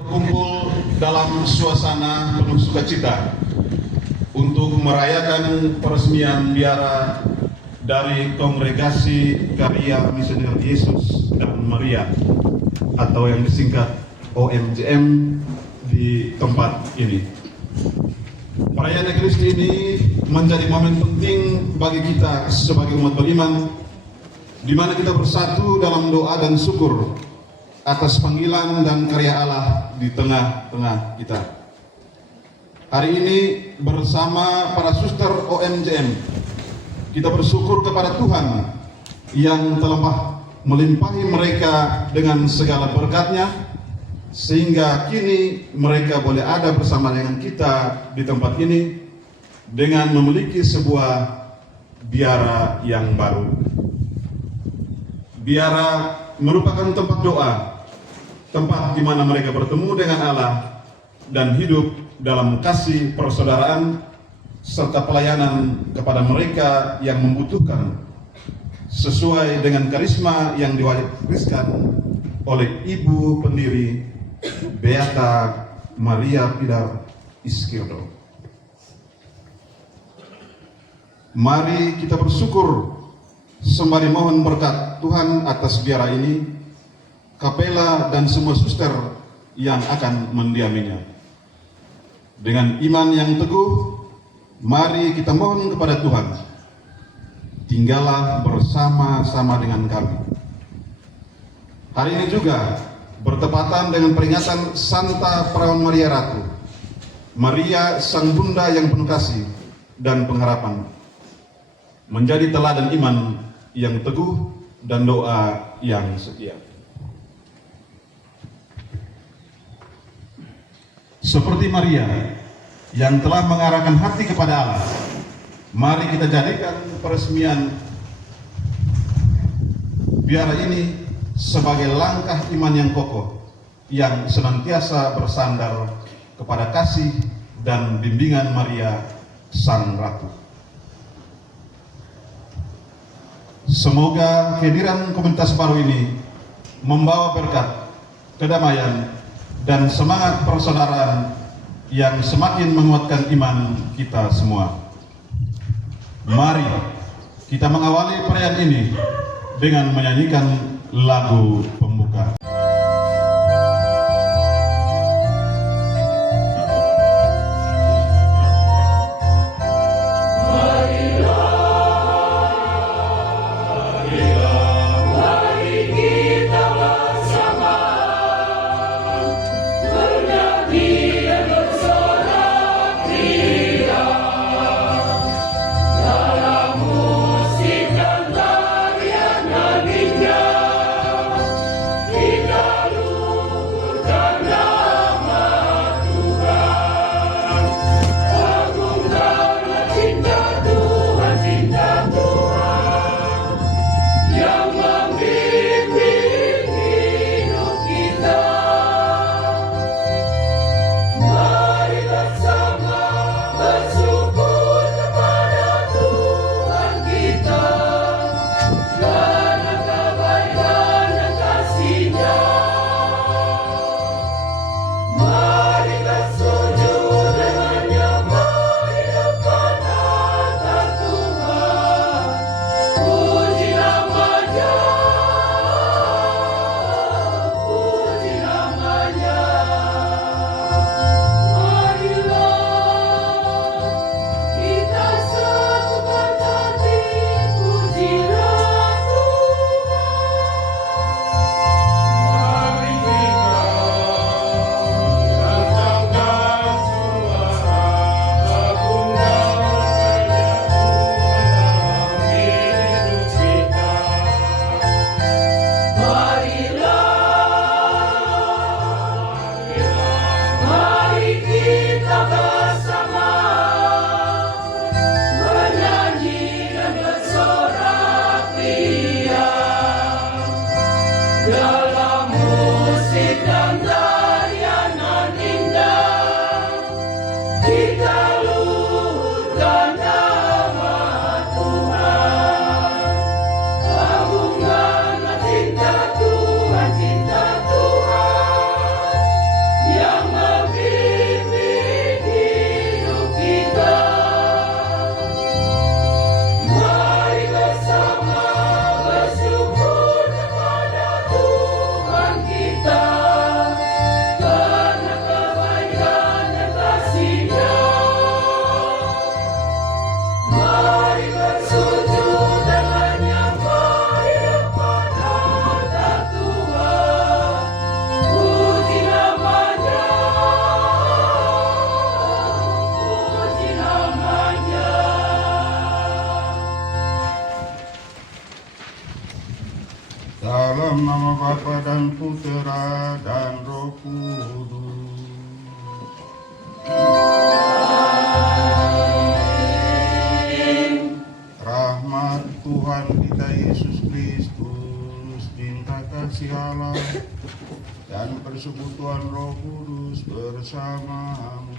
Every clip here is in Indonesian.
Berkumpul dalam suasana penuh sukacita untuk merayakan peresmian biara dari Kongregasi Karya Misioner Yesus dan Maria atau yang disingkat OMJM di tempat ini. Perayaan Ekaristi ini menjadi momen penting bagi kita sebagai umat beriman, di mana kita bersatu dalam doa dan syukur atas panggilan dan karya Allah di tengah-tengah kita. Hari ini bersama para suster OMJM, kita bersyukur kepada Tuhan yang telah melimpahi mereka dengan segala berkat-Nya, sehingga kini mereka boleh ada bersama dengan kita di tempat ini dengan memiliki sebuah biara yang baru. Biara merupakan tempat doa, tempat di mana mereka bertemu dengan Allah dan hidup dalam kasih persaudaraan serta pelayanan kepada mereka yang membutuhkan sesuai dengan karisma yang diwariskan oleh Ibu Pendiri Beata Maria Pilar Izquierdo. Mari kita bersyukur sembari mohon berkat Tuhan atas biara ini, kapela dan semua suster yang akan mendiaminya. Dengan iman yang teguh, mari kita mohon kepada Tuhan, tinggallah bersama-sama dengan kami. Hari ini juga bertepatan dengan peringatan Santa Perawan Maria Ratu, Maria Sang Bunda yang penuh kasih dan pengharapan, menjadi teladan iman yang teguh dan doa yang setia. Seperti Maria yang telah mengarahkan hati kepada Allah, mari kita jadikan peresmian biara ini sebagai langkah iman yang kokoh, yang senantiasa bersandar kepada kasih dan bimbingan Maria Sang Ratu. Semoga kehadiran komunitas baru ini membawa berkat, kedamaian, dan semangat persaudaraan yang semakin menguatkan iman kita semua. Mari kita mengawali perayaan ini dengan menyanyikan lagu pembuka. Dalam nama Bapa dan Putera dan Roh Kudus. Rahmat Tuhan kita Yesus Kristus, cinta kasih Allah, dan persekutuan Roh Kudus bersamamu.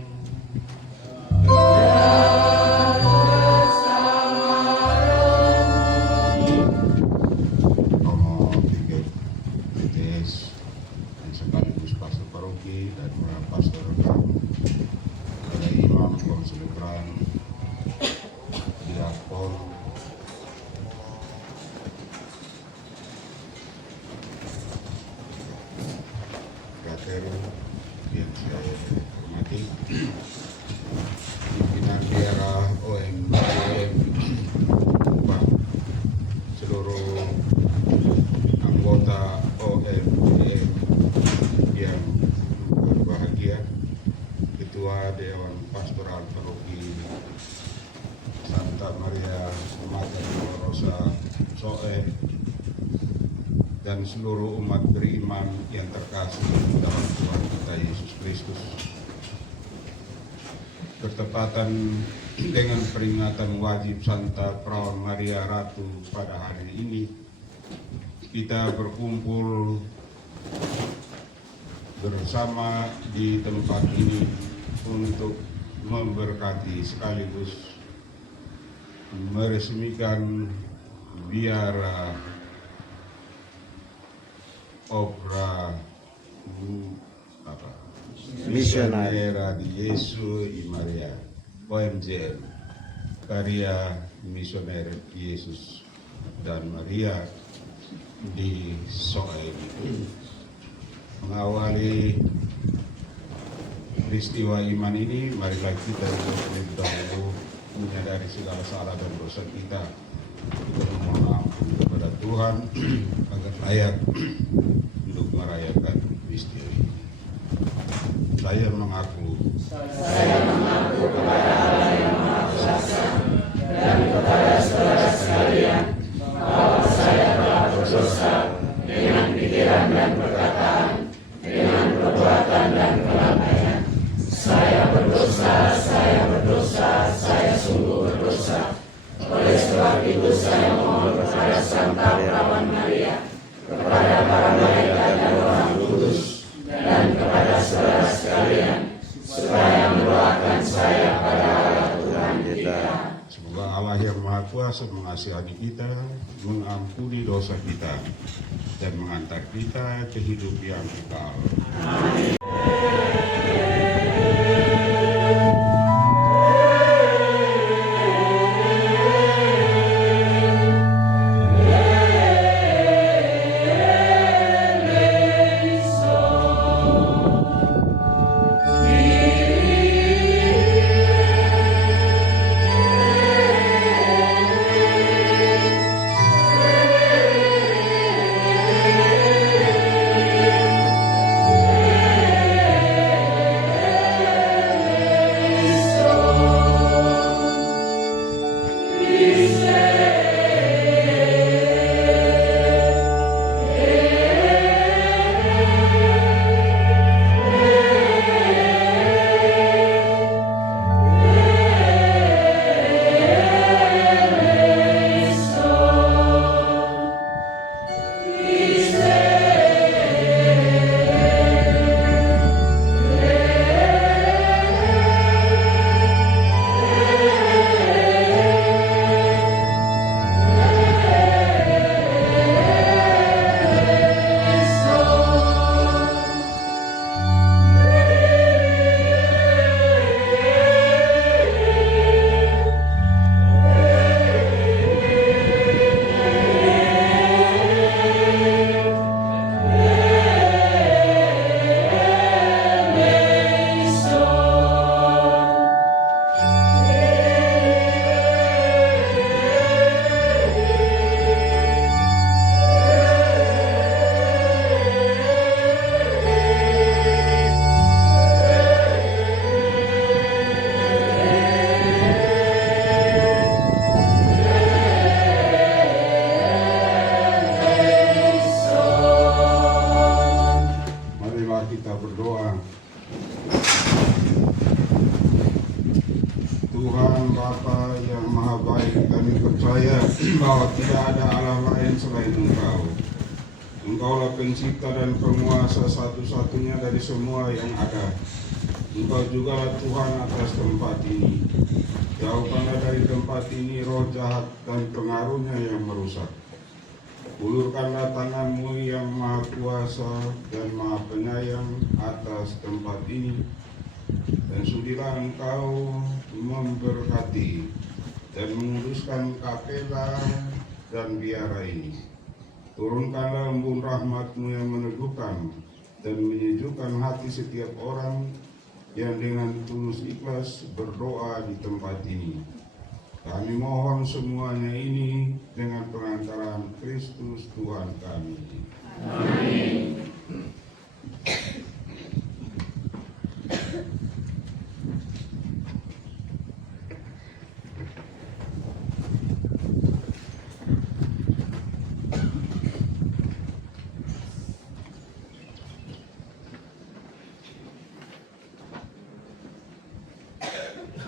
Romo Tiga BTS dan sekaligus pastor paroki dan para pastor kami, para imam, konselebran, diakon, frater yang saya hormati, pimpinan daerah OMJM, seluruh anggota OMJM yang berbahagia, Ketua Dewan Pastoral Paroki Santa Maria Mater Dolorosa Soe, dan seluruh umat beriman yang terkasih dalam Tuhan kita Yesus Kristus. Bertepatan dengan peringatan wajib Santa Perawan Maria Ratu pada hari ini, kita berkumpul bersama di tempat ini untuk memberkati sekaligus meresmikan biara obra Misionera di Yesus i Maria, OMJM, karya misioner Yesus dan Maria di Soe. Mengawali peristiwa iman ini, marilah kita terlebih dahulu menyadari segala salah dan dosa kita. Kita memohon ampun kepada Tuhan agar layak untuk merayakan peristiwa ini. Saya mengaku kepada Allah yang Maha Kuasa dan kepada saudara sekalian bahwa saya telah berdosa dengan pikiran dan perkataan, dengan perbuatan dan kelalaian. Saya berdosa, saya sungguh berdosa. Oleh sebab itu saya mohon kepada Santa Perawan Maria, kepada para malaikat dan orang kudus, dan kepada saudara sekalian, supaya mendoakan saya pada Allah Tuhan kita. Semoga Allah yang Maha Kuasa mengasihani kita, mengampuni dosa kita, dan mengantar kita ke hidup yang kekal. Amin. Engkaulah pencipta dan penguasa satu-satunya dari semua yang ada. Engkau jugalah Tuhan atas tempat ini. Jauhkanlah dari tempat ini roh jahat dan pengaruhnya yang merusak. Ulurkanlah tangan-Mu yang maha kuasa dan maha penyayang atas tempat ini, dan sudilah Engkau memberkati dan menguduskan kapela dan biara ini. Turunkanlah embun rahmat-Mu yang meneguhkan dan menyejukkan hati setiap orang yang dengan tulus ikhlas berdoa di tempat ini. Kami mohon semuanya ini dengan pengantaran Kristus Tuhan kami. Amin.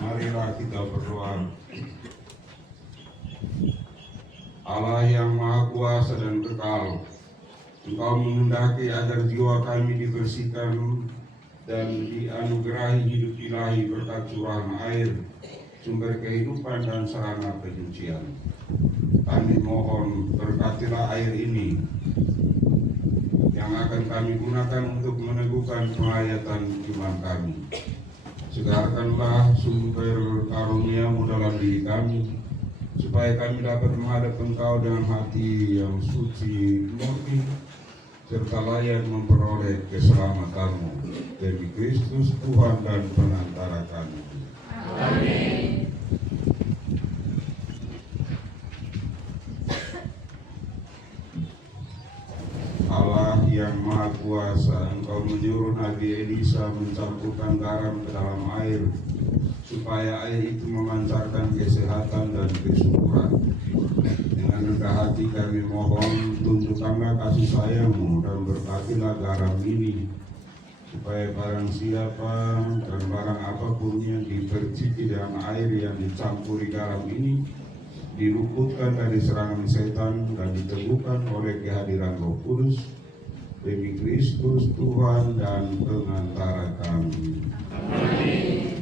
Marilah kita berdoa. Allah yang maha kuasa dan kekal, Engkau menghendaki agar jiwa kami dibersihkan dan dianugerahi hidup ilahi berkat curahan air, sumber kehidupan dan sarana penyucian. Kami mohon berkatilah air ini yang akan kami gunakan untuk meneguhkan penghayatan iman kami. Segarkanlah sumber karunia-Mu dalam diri kami, supaya kami dapat menghadap Engkau dengan hati yang suci murni, serta layak memperoleh keselamatan-Mu demi Kristus Tuhan dan Penantara kami. Amin. Allah yang maha kuasa, Engkau menyuruh Nabi Elisa mencampurkan garam ke dalam air, supaya air itu memancarkan kesehatan dan kesuburan. Dengan rendah hati kami mohon, tunjukkanlah kasih sayang-Mu dan berkatilah garam ini, supaya barang siapa dan barang apapun yang diperciki dengan air yang dicampuri garam ini diluputkan dari serangan setan dan diteguhkan oleh kehadiran Roh Kudus demi Kristus Tuhan dan Pengantara kami. Amin.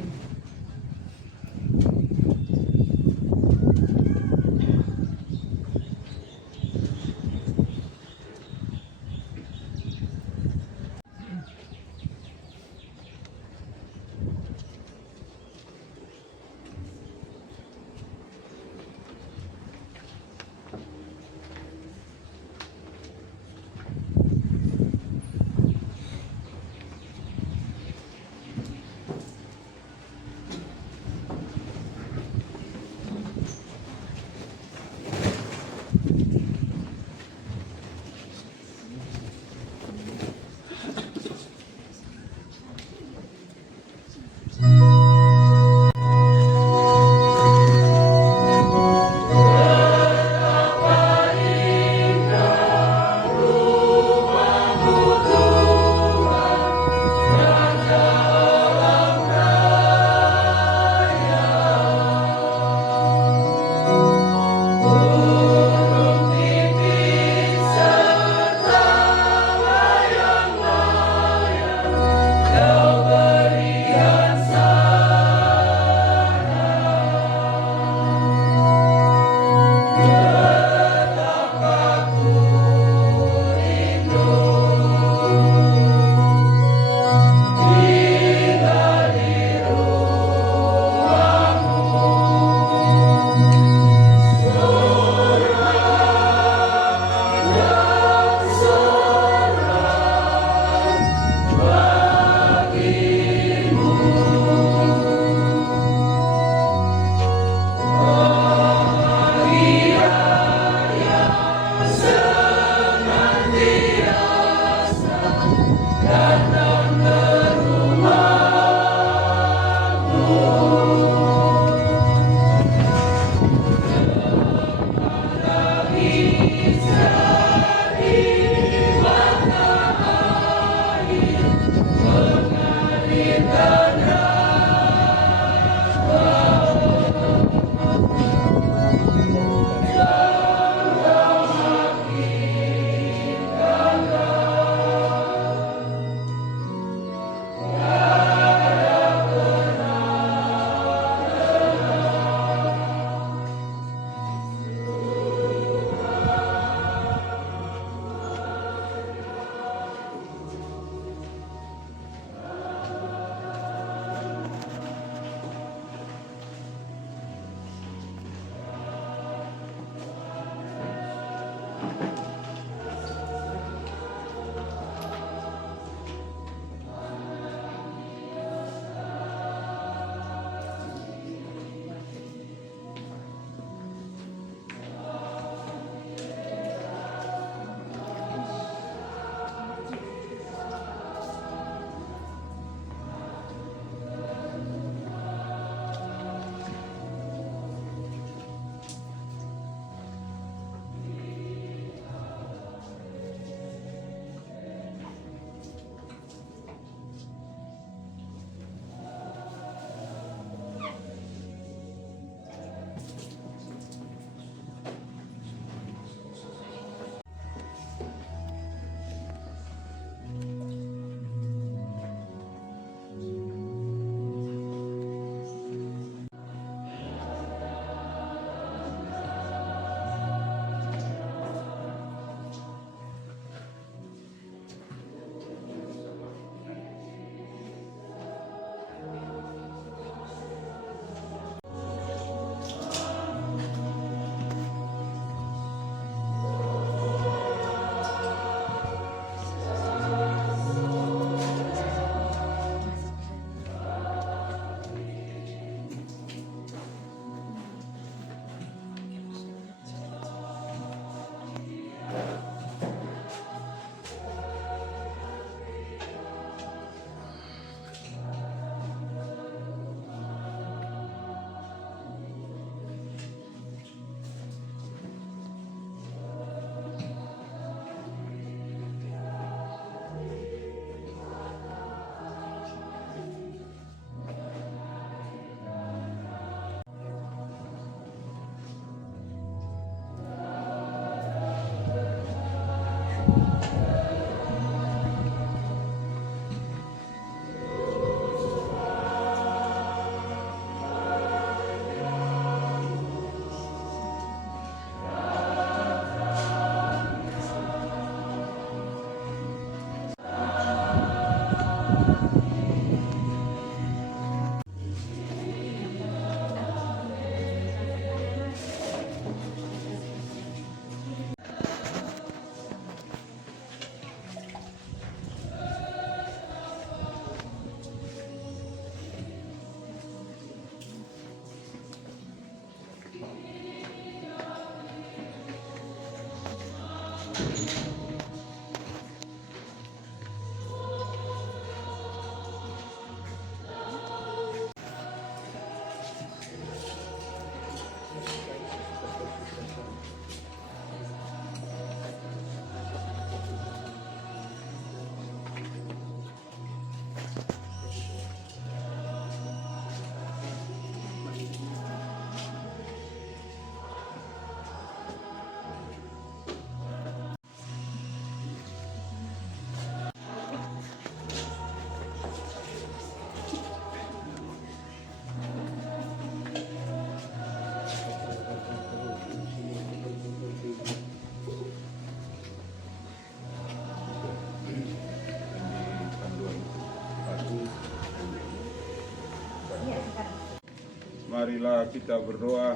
Marilah kita berdoa.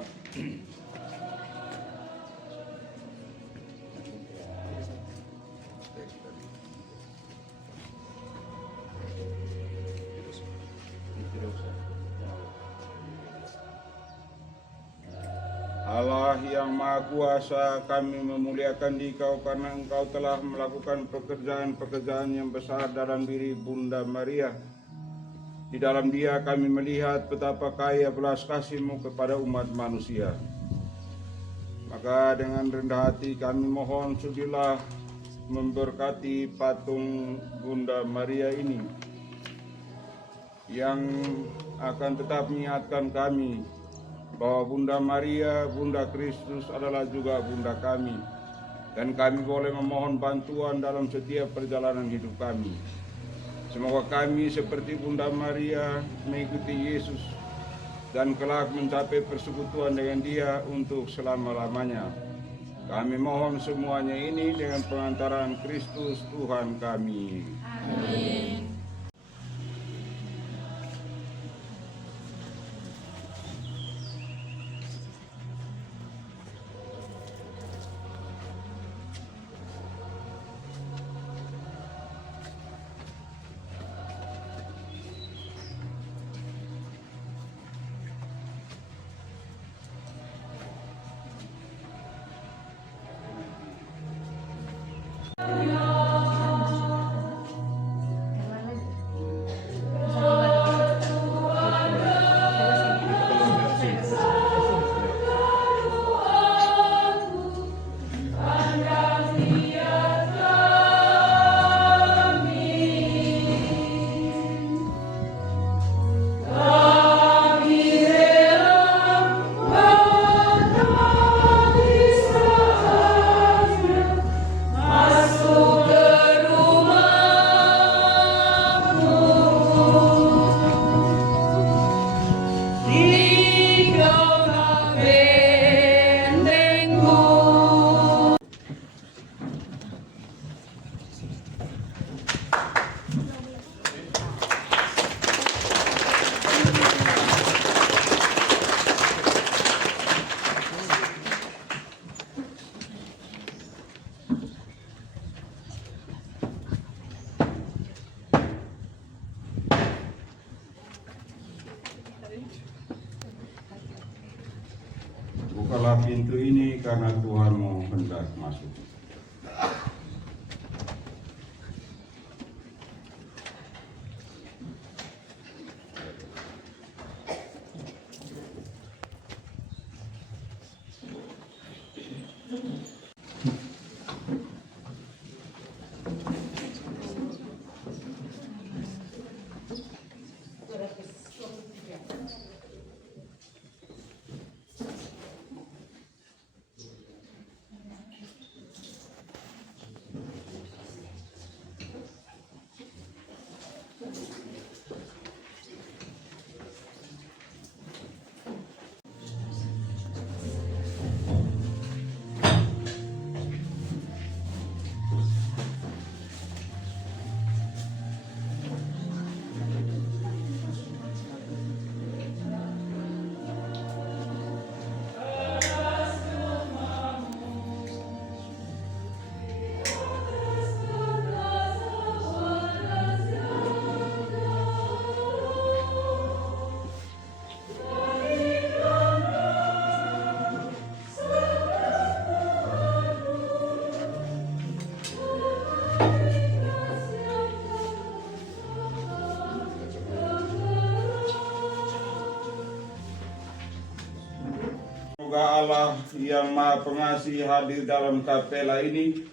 Allah yang Maha Kuasa, kami memuliakan Dikau karena Engkau telah melakukan pekerjaan-pekerjaan yang besar dalam diri Bunda Maria. Di dalam Dia kami melihat betapa kaya belas kasih-Mu kepada umat manusia. Maka dengan rendah hati kami mohon sudilah memberkati patung Bunda Maria ini yang akan tetap mengingatkan kami bahwa Bunda Maria, Bunda Kristus adalah juga Bunda kami, dan kami boleh memohon bantuan dalam setiap perjalanan hidup kami. Semoga kami seperti Bunda Maria mengikuti Yesus dan kelak mencapai persekutuan dengan Dia untuk selama-lamanya. Kami mohon semuanya ini dengan pengantaran Kristus Tuhan kami. Amin. Bukalah pintu ini karena Tuhanmu hendak masuk. Allah yang Maha Pengasih hadir dalam kapela ini.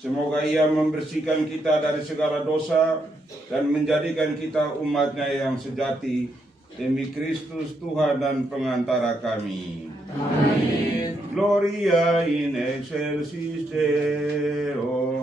Semoga Ia membersihkan kita dari segala dosa dan menjadikan kita umat-Nya yang sejati. Demi Kristus Tuhan dan pengantara kami. Amin. Gloria in excelsis Deo.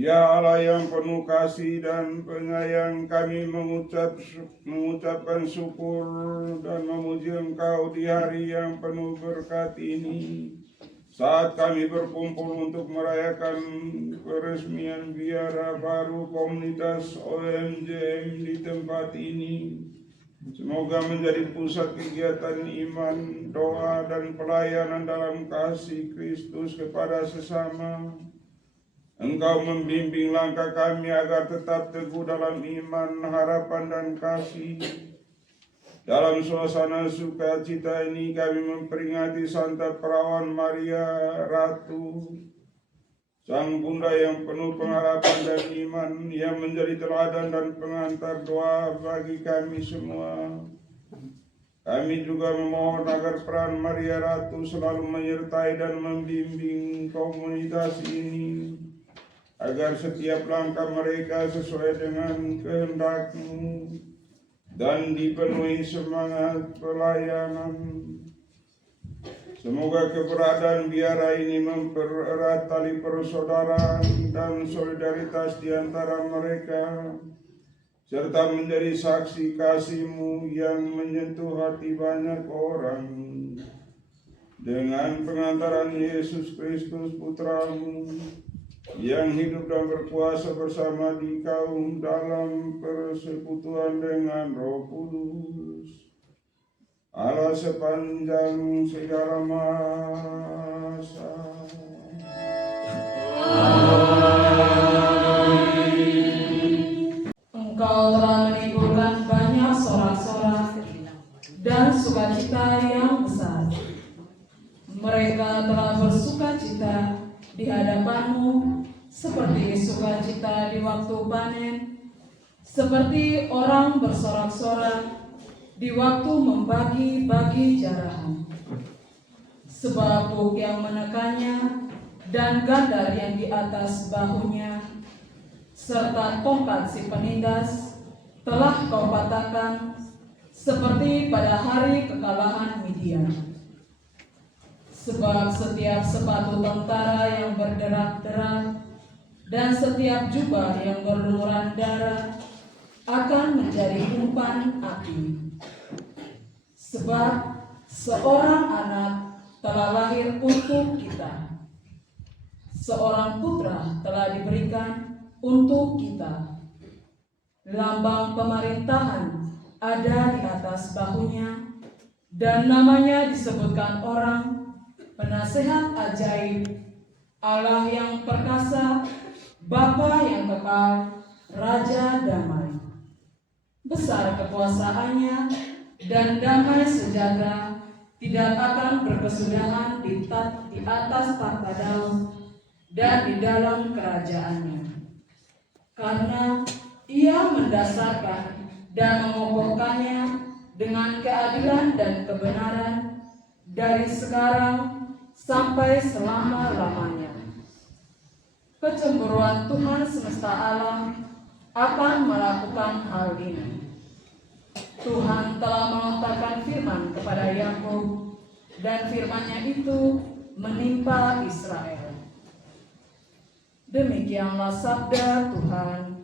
Ya Allah yang penuh kasih dan penyayang, kami mengucapkan syukur dan memuji Engkau di hari yang penuh berkat ini. Saat kami berkumpul untuk merayakan peresmian biara baru komunitas OMJM di tempat ini. Semoga menjadi pusat kegiatan iman, doa, dan pelayanan dalam kasih Kristus kepada sesama. Engkau membimbing langkah kami agar tetap teguh dalam iman, harapan, dan kasih. Dalam suasana sukacita ini kami memperingati Santa Perawan Maria Ratu, Sang Bunda yang penuh pengharapan dan iman, yang menjadi teladan dan pengantar doa bagi kami semua. Kami juga memohon agar peran Maria Ratu selalu menyertai dan membimbing komunitas ini, agar setiap langkah mereka sesuai dengan kehendak-Mu dan dipenuhi semangat pelayanan. Semoga keberadaan biara ini mempererat tali persaudaraan dan solidaritas di antara mereka, serta menjadi saksi kasih-Mu yang menyentuh hati banyak orang. Dengan pengantaran Yesus Kristus Putra-Mu, yang hidup dan berkuasa bersama di kaum dalam persekutuan dengan Roh Kudus, Allah sepanjang sejarah masa. Engkau telah menimbulkan banyak sorak-sorak dan sukacita yang besar. Mereka telah bersukacita di hadapanmu seperti sukacita di waktu panen, seperti orang bersorak-sorak di waktu membagi-bagi jarahan. Sebab buk yang menekannya dan gandar yang di atas bahunya, serta tongkat si penindas telah kau patahkan seperti pada hari kekalahan Midian. Sebab setiap sepatu tentara yang berderak-derak dan setiap jubah yang berlumuran darah akan menjadi umpan api. Sebab seorang anak telah lahir untuk kita, seorang putra telah diberikan untuk kita. Lambang pemerintahan ada di atas bahunya, dan namanya disebutkan orang Penasehat Ajaib, Allah yang perkasa, Bapa yang kekal, Raja damai. Besar kekuasaannya dan damai sejahtera tidak akan berkesudahan di atas tahta Daud dan di dalam kerajaannya. Karena ia mendasarkan dan mengokohkannya dengan keadilan dan kebenaran dari sekarang sampai selama-lamanya. Kecemburuan Tuhan semesta alam akan melakukan hal ini. Tuhan telah melontarkan firman kepada Yakub, dan firman-Nya itu menimpa Israel. Demikianlah sabda Tuhan.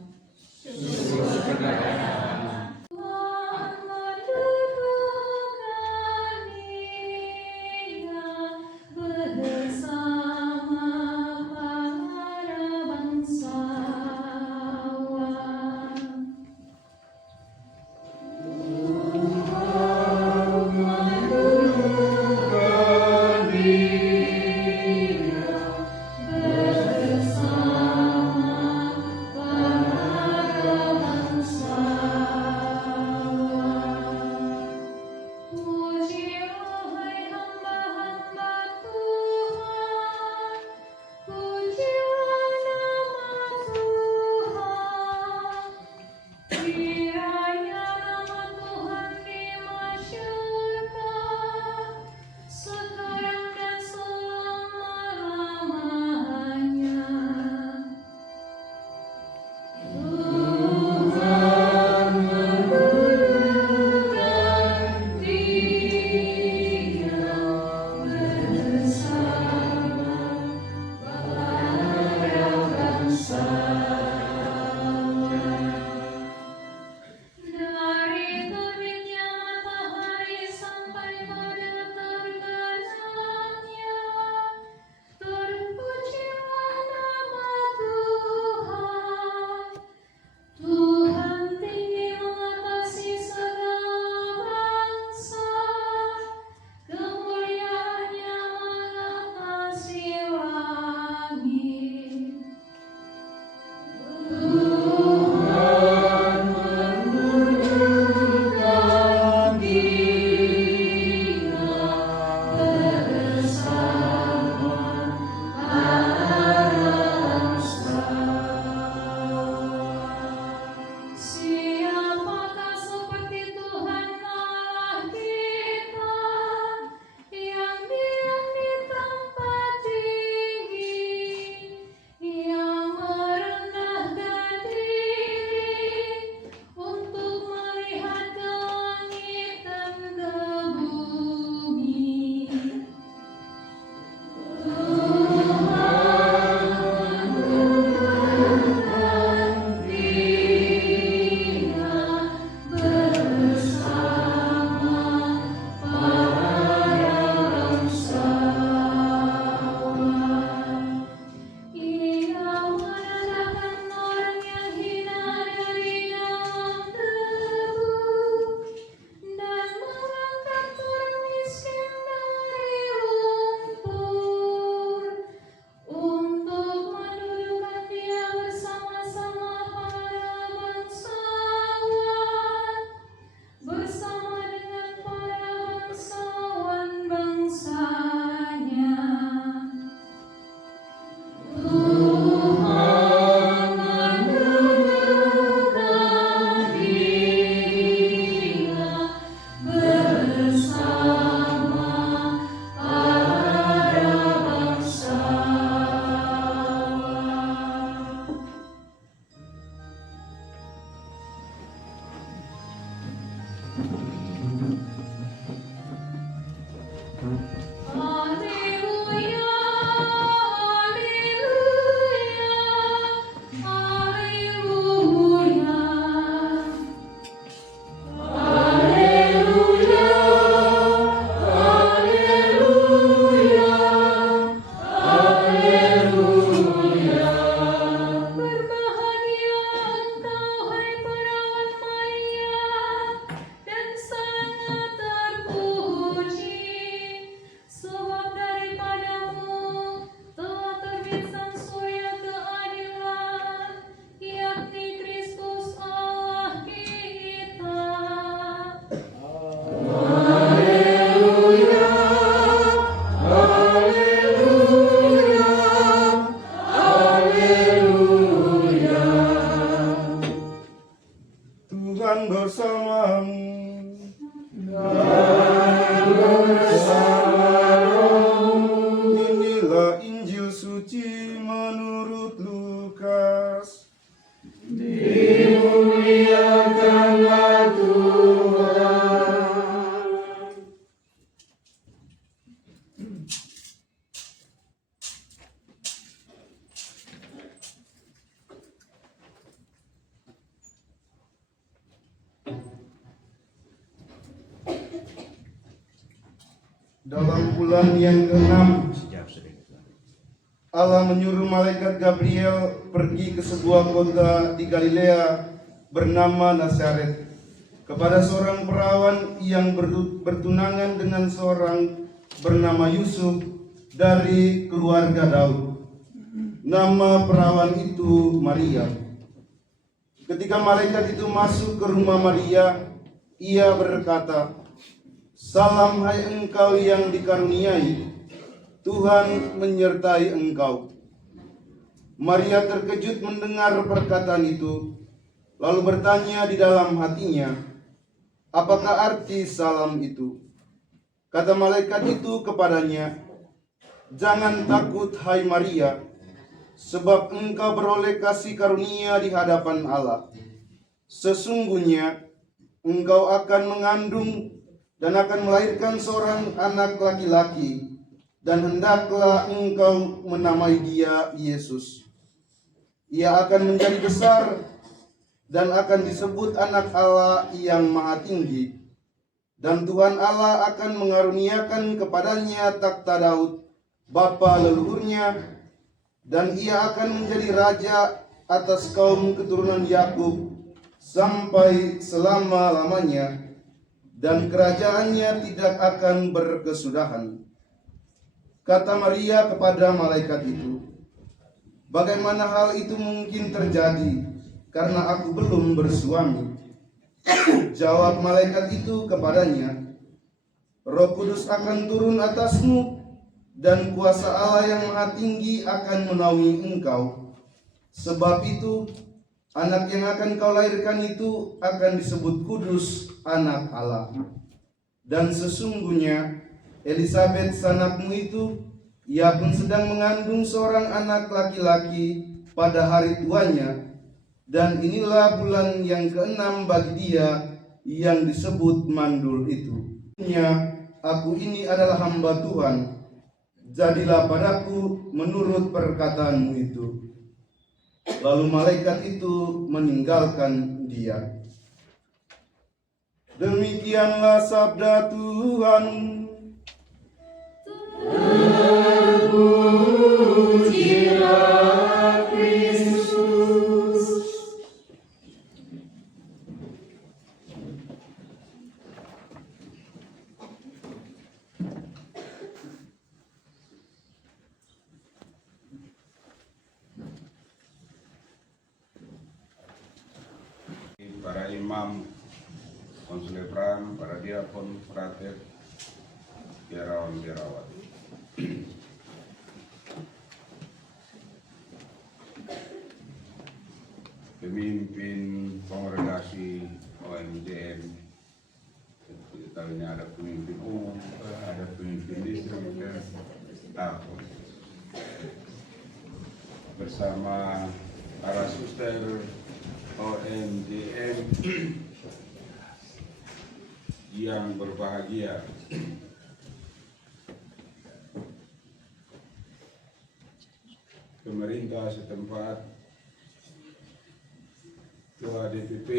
Bersama para bangsa Dalam bulan yang ke-6, Allah menyuruh malaikat Gabriel pergi ke sebuah kota di Galilea bernama Nazaret kepada seorang perawan yang bertunangan dengan seorang bernama Yusuf dari keluarga Daud. Nama perawan itu Maria. Ketika malaikat itu masuk ke rumah Maria, ia berkata, "Salam hai engkau yang dikaruniai, Tuhan menyertai engkau." Maria terkejut mendengar perkataan itu, lalu bertanya di dalam hatinya, "Apakah arti salam itu?" Kata malaikat itu kepadanya, "Jangan takut hai Maria, sebab engkau beroleh kasih karunia di hadapan Allah. Sesungguhnya engkau akan mengandung dan akan melahirkan seorang anak laki-laki, dan hendaklah engkau menamai dia Yesus. Ia akan menjadi besar dan akan disebut anak Allah yang Maha Tinggi. Dan Tuhan Allah akan mengaruniakan kepadanya takhta Daud, bapa leluhurnya, dan ia akan menjadi raja atas kaum keturunan Yakub sampai selama-lamanya, dan kerajaannya tidak akan berkesudahan." Kata Maria kepada malaikat itu, "Bagaimana hal itu mungkin terjadi, karena aku belum bersuami?" Jawab malaikat itu kepadanya, "Roh Kudus akan turun atasmu, dan kuasa Allah yang Maha Tinggi akan menaungi engkau. Sebab itu, anak yang akan kau lahirkan itu akan disebut kudus, anak Allah. Dan sesungguhnya Elisabet sanakmu itu, ia pun sedang mengandung seorang anak laki-laki pada hari tuanya, dan inilah bulan yang ke-6 bagi dia yang disebut mandul itu. Aku ini adalah hamba Tuhan, jadilah padaku menurut perkataanmu itu." Lalu malaikat itu meninggalkan dia. Demikianlah sabda Tuhan. Terpujilah Kristus. Para imam, konselebran, para diakon, frater, biarawan, biarawat. Pemimpin kongregasi OMJM, kita ini ada pemimpin umum, ada pemimpin distrik, dan aku bersama para suster OMJM yang berbahagia. Pemerintah setempat, Ketua DPP,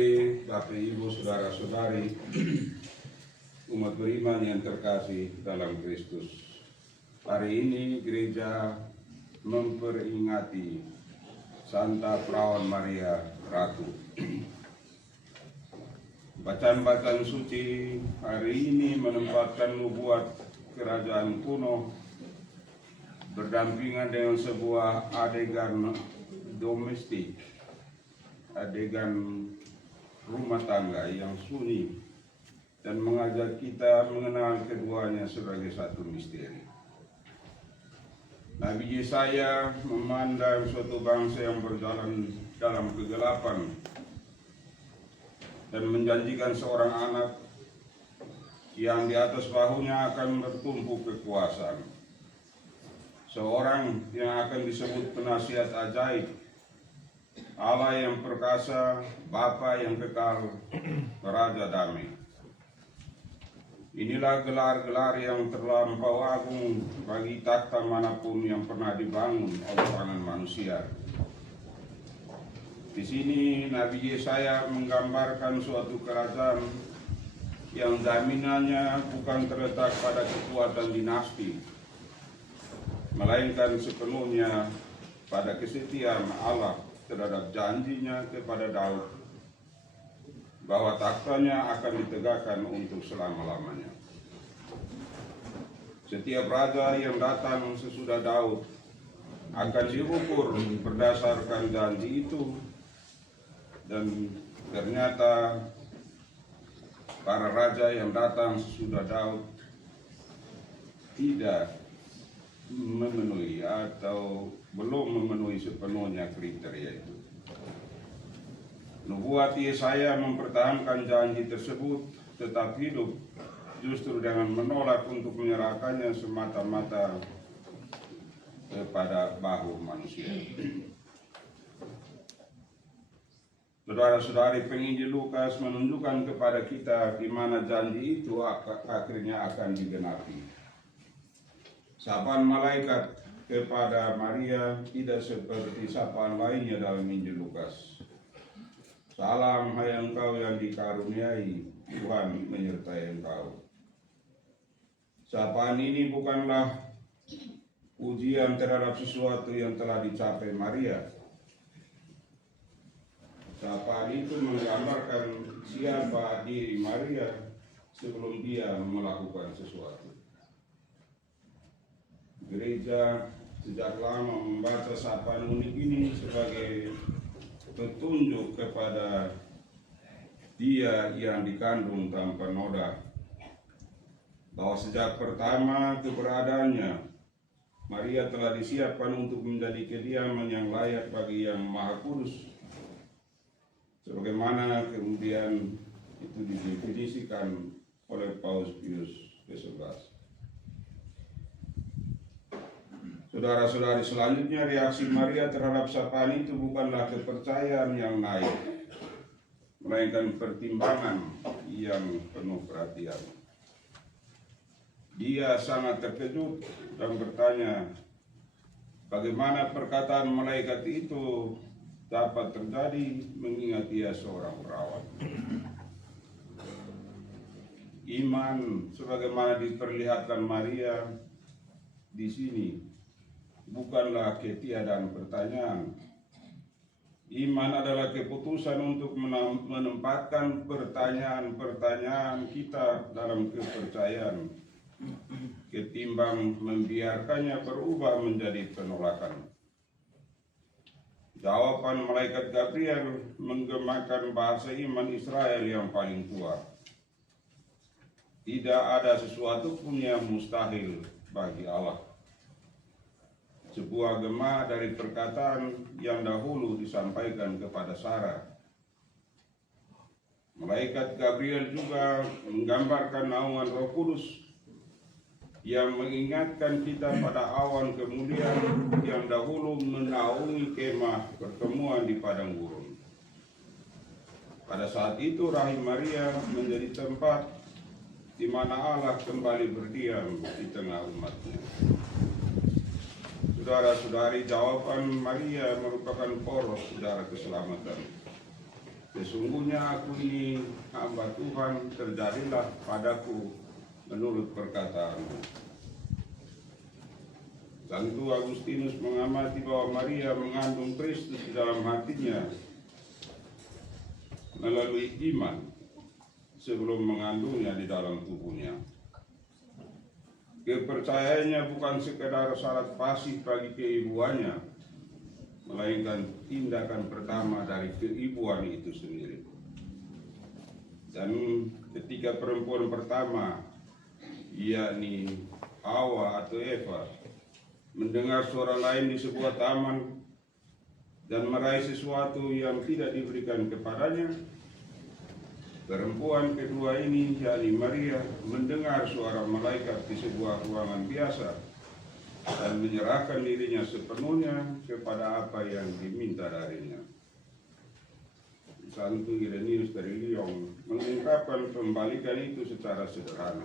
Bapak Ibu, Saudara-saudari, umat beriman yang terkasih dalam Kristus. Hari ini gereja memperingati Santa Perawan Maria Ratu. Bacaan-bacaan suci hari ini menempatkan nubuat kerajaan kuno berdampingan dengan sebuah adegan domestik, adegan rumah tangga yang sunyi, dan mengajak kita mengenal keduanya sebagai satu misteri. Nabi Yesaya memandang suatu bangsa yang berjalan dalam kegelapan dan menjanjikan seorang anak yang di atas bahunya akan bertumpu kekuasaan. Seorang yang akan disebut penasihat ajaib, Allah yang perkasa, Bapa yang kekal, Raja damai. Inilah gelar-gelar yang terlampau agung bagi takhta manapun yang pernah dibangun oleh tangan manusia. Di sini Nabi Yesaya menggambarkan suatu kerajaan yang jaminannya bukan terletak pada kekuatan dinasti, melainkan sepenuhnya pada kesetiaan Allah terhadap janjinya kepada Daud bahwa taktanya akan ditegakkan untuk selama-lamanya. Setiap raja yang datang sesudah Daud akan diukur berdasarkan janji itu, dan ternyata para raja yang datang sesudah Daud tidak memenuhi atau belum memenuhi sepenuhnya kriteria itu. Nubuat Yesaya mempertahankan janji tersebut tetap hidup justru dengan menolak untuk menyerahkannya semata-mata kepada bahu manusia. Saudara-saudari, penginjil Lukas menunjukkan kepada kita di mana janji itu akhirnya akan digenapi. Sapaan malaikat kepada Maria tidak seperti sapaan lainnya dalam Injil Lukas. Salam, hai engkau yang dikaruniai, Tuhan menyertai engkau. Sapaan ini bukanlah ujian terhadap sesuatu yang telah dicapai Maria. Sapaan itu menggambarkan siapa diri Maria sebelum dia melakukan sesuatu. Gereja sejak lama membaca sapaan unik ini sebagai petunjuk kepada dia yang dikandung tanpa noda, bahwa sejak pertama keberadaannya Maria telah disiapkan untuk menjadi kediaman yang layak bagi Yang Maha Kudus, sebagaimana kemudian itu didefinisikan oleh Paus Pius ke-11. Saudara-saudari, selanjutnya reaksi Maria terhadap sapaan itu bukanlah kepercayaan yang naik, melainkan pertimbangan yang penuh perhatian. Dia sangat terkejut dan bertanya, bagaimana perkataan malaikat itu dapat terjadi mengingat dia seorang perawan. Iman sebagaimana diperlihatkan Maria di sini bukanlah ketiadaan pertanyaan. Iman adalah keputusan untuk menempatkan pertanyaan-pertanyaan kita dalam kepercayaan, ketimbang membiarkannya berubah menjadi penolakan. Jawaban malaikat Gabriel menggemakan bahasa iman Israel yang paling tua. Tidak ada sesuatu pun yang mustahil bagi Allah. Sebuah gema dari perkataan yang dahulu disampaikan kepada Sarah. Malaikat Gabriel juga menggambarkan naungan Roh Kudus yang mengingatkan kita pada awan kemuliaan yang dahulu menaungi kemah pertemuan di padang gurun. Pada saat itu rahim Maria menjadi tempat di mana Allah kembali berdiam di tengah umatnya. Saudara-saudari, jawaban Maria merupakan poros sejarah keselamatan. Sesungguhnya aku ini hamba Tuhan, terjadilah padaku menurut perkataanmu. Santo Agustinus mengamati bahwa Maria mengandung Kristus di dalam hatinya melalui iman sebelum mengandungnya di dalam tubuhnya. Kepercayaannya bukan sekedar syarat pasif bagi keibuannya, melainkan tindakan pertama dari keibuan itu sendiri. Dan ketika perempuan pertama, yakni Hawa atau Eva, mendengar suara lain di sebuah taman dan meraih sesuatu yang tidak diberikan kepadanya, perempuan kedua ini, yakni Maria, mendengar suara malaikat di sebuah ruangan biasa dan menyerahkan dirinya sepenuhnya kepada apa yang diminta darinya. Santo Irenaeus dari Lyon mengungkapkan pembalikan itu secara sederhana.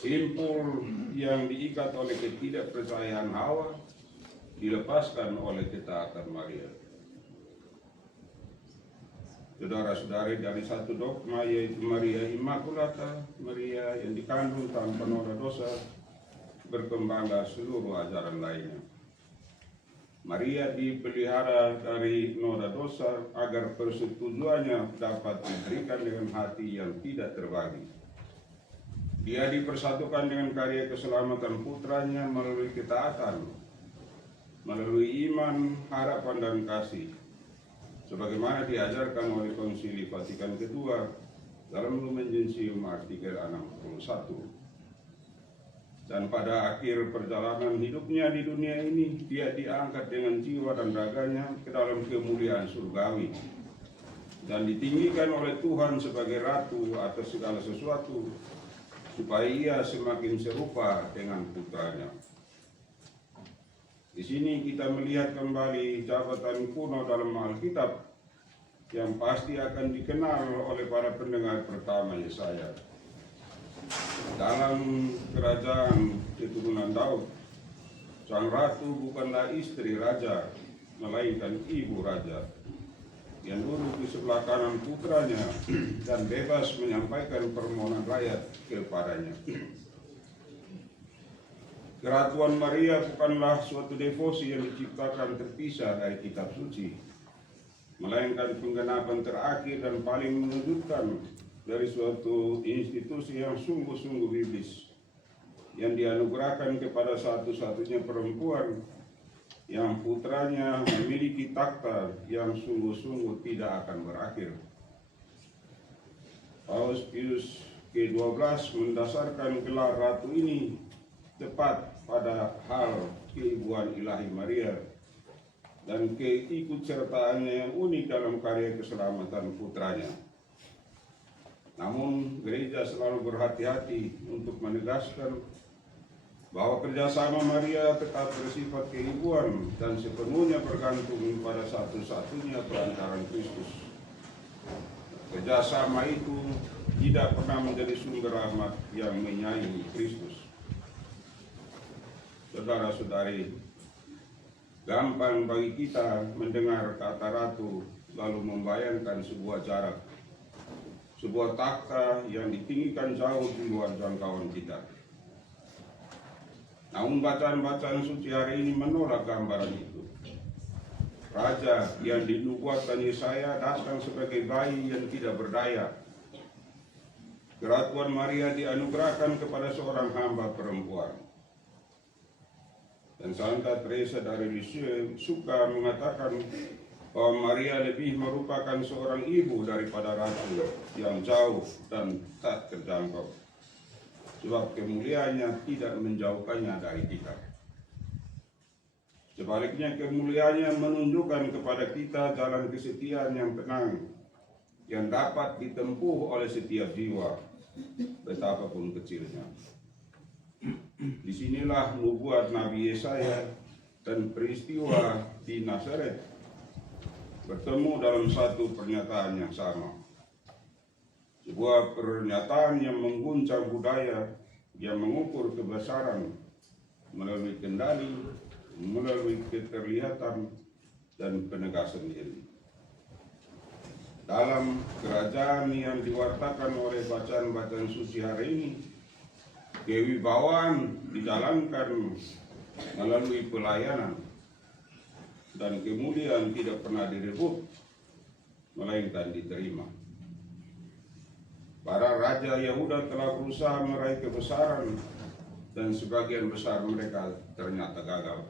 Simpul yang diikat oleh ketidakpercayaan Hawa dilepaskan oleh ketaatan Maria. Saudara-saudari, dari satu dogma yaitu Maria Immaculata, Maria yang dikandung tanpa noda dosa, berkembanglah seluruh ajaran lainnya. Maria dipelihara dari noda dosa agar persetujuannya dapat diberikan dengan hati yang tidak terbagi. Dia dipersatukan dengan karya keselamatan putranya melalui ketaatan, melalui iman, harapan, dan kasih, sebagaimana diajarkan oleh Konsili Vatikan II dalam Lumen Gentium artikel 61. Dan pada akhir perjalanan hidupnya di dunia ini, dia diangkat dengan jiwa dan raganya ke dalam kemuliaan surgawi dan ditinggikan oleh Tuhan sebagai Ratu atas segala sesuatu, supaya ia semakin serupa dengan putranya. Di sini kita melihat kembali jabatan kuno dalam Alkitab yang pasti akan dikenal oleh para pendengar pertama Yesaya. Dalam kerajaan keturunan Daud, sang ratu bukanlah istri raja, melainkan ibu raja, yang duduk di sebelah kanan putranya dan bebas menyampaikan permohonan rakyat kepadanya. Keratuan Maria bukanlah suatu devosi yang diciptakan terpisah dari kitab suci, melainkan penggenapan terakhir dan paling mengejutkan dari suatu institusi yang sungguh-sungguh biblis, yang dianugerahkan kepada satu-satunya perempuan yang putranya memiliki takhta yang sungguh-sungguh tidak akan berakhir. Paus Pius ke-12 mendasarkan gelar ratu ini tepat pada hal keibuan ilahi Maria dan keikutsertaannya yang unik dalam karya keselamatan putranya. Namun gereja selalu berhati-hati untuk menegaskan bahwa kerjasama Maria tetap bersifat keibuan dan sepenuhnya bergantung pada satu-satunya perantaran Kristus. Kerjasama itu tidak pernah menjadi sumber rahmat yang menyaingi Kristus. Saudara-saudari, gampang bagi kita mendengar kata ratu lalu membayangkan sebuah jarak, sebuah takhta yang ditinggikan jauh di luar jangkauan kita. Namun bacaan-bacaan suci hari ini menolak gambaran itu. Raja yang dinubuatkan Yesaya datang sebagai bayi yang tidak berdaya. Keratuan Maria dianugerahkan kepada seorang hamba perempuan. Dan Santa Teresa dari Lisieux suka mengatakan bahwa Maria lebih merupakan seorang ibu daripada ratu yang jauh dan tak terjangkau, sebab kemuliaannya tidak menjauhkannya dari kita. Sebaliknya, kemuliaannya menunjukkan kepada kita jalan kesetiaan yang tenang, yang dapat ditempuh oleh setiap jiwa, betapapun kecilnya. Disinilah nubuat Nabi Yesaya dan peristiwa di Nazaret bertemu dalam satu pernyataan yang sama. Sebuah pernyataan yang mengguncang budaya, yang mengukur kebesaran melalui kendali, melalui keterlihatan, dan penegasan diri. Dalam kerajaan yang diwartakan oleh bacaan-bacaan suci hari ini, kewibawaan dijalankan melalui pelayanan, dan kemudian tidak pernah direbut, melainkan diterima. Para raja Yahuda telah berusaha meraih kebesaran, dan sebagian besar mereka ternyata gagal.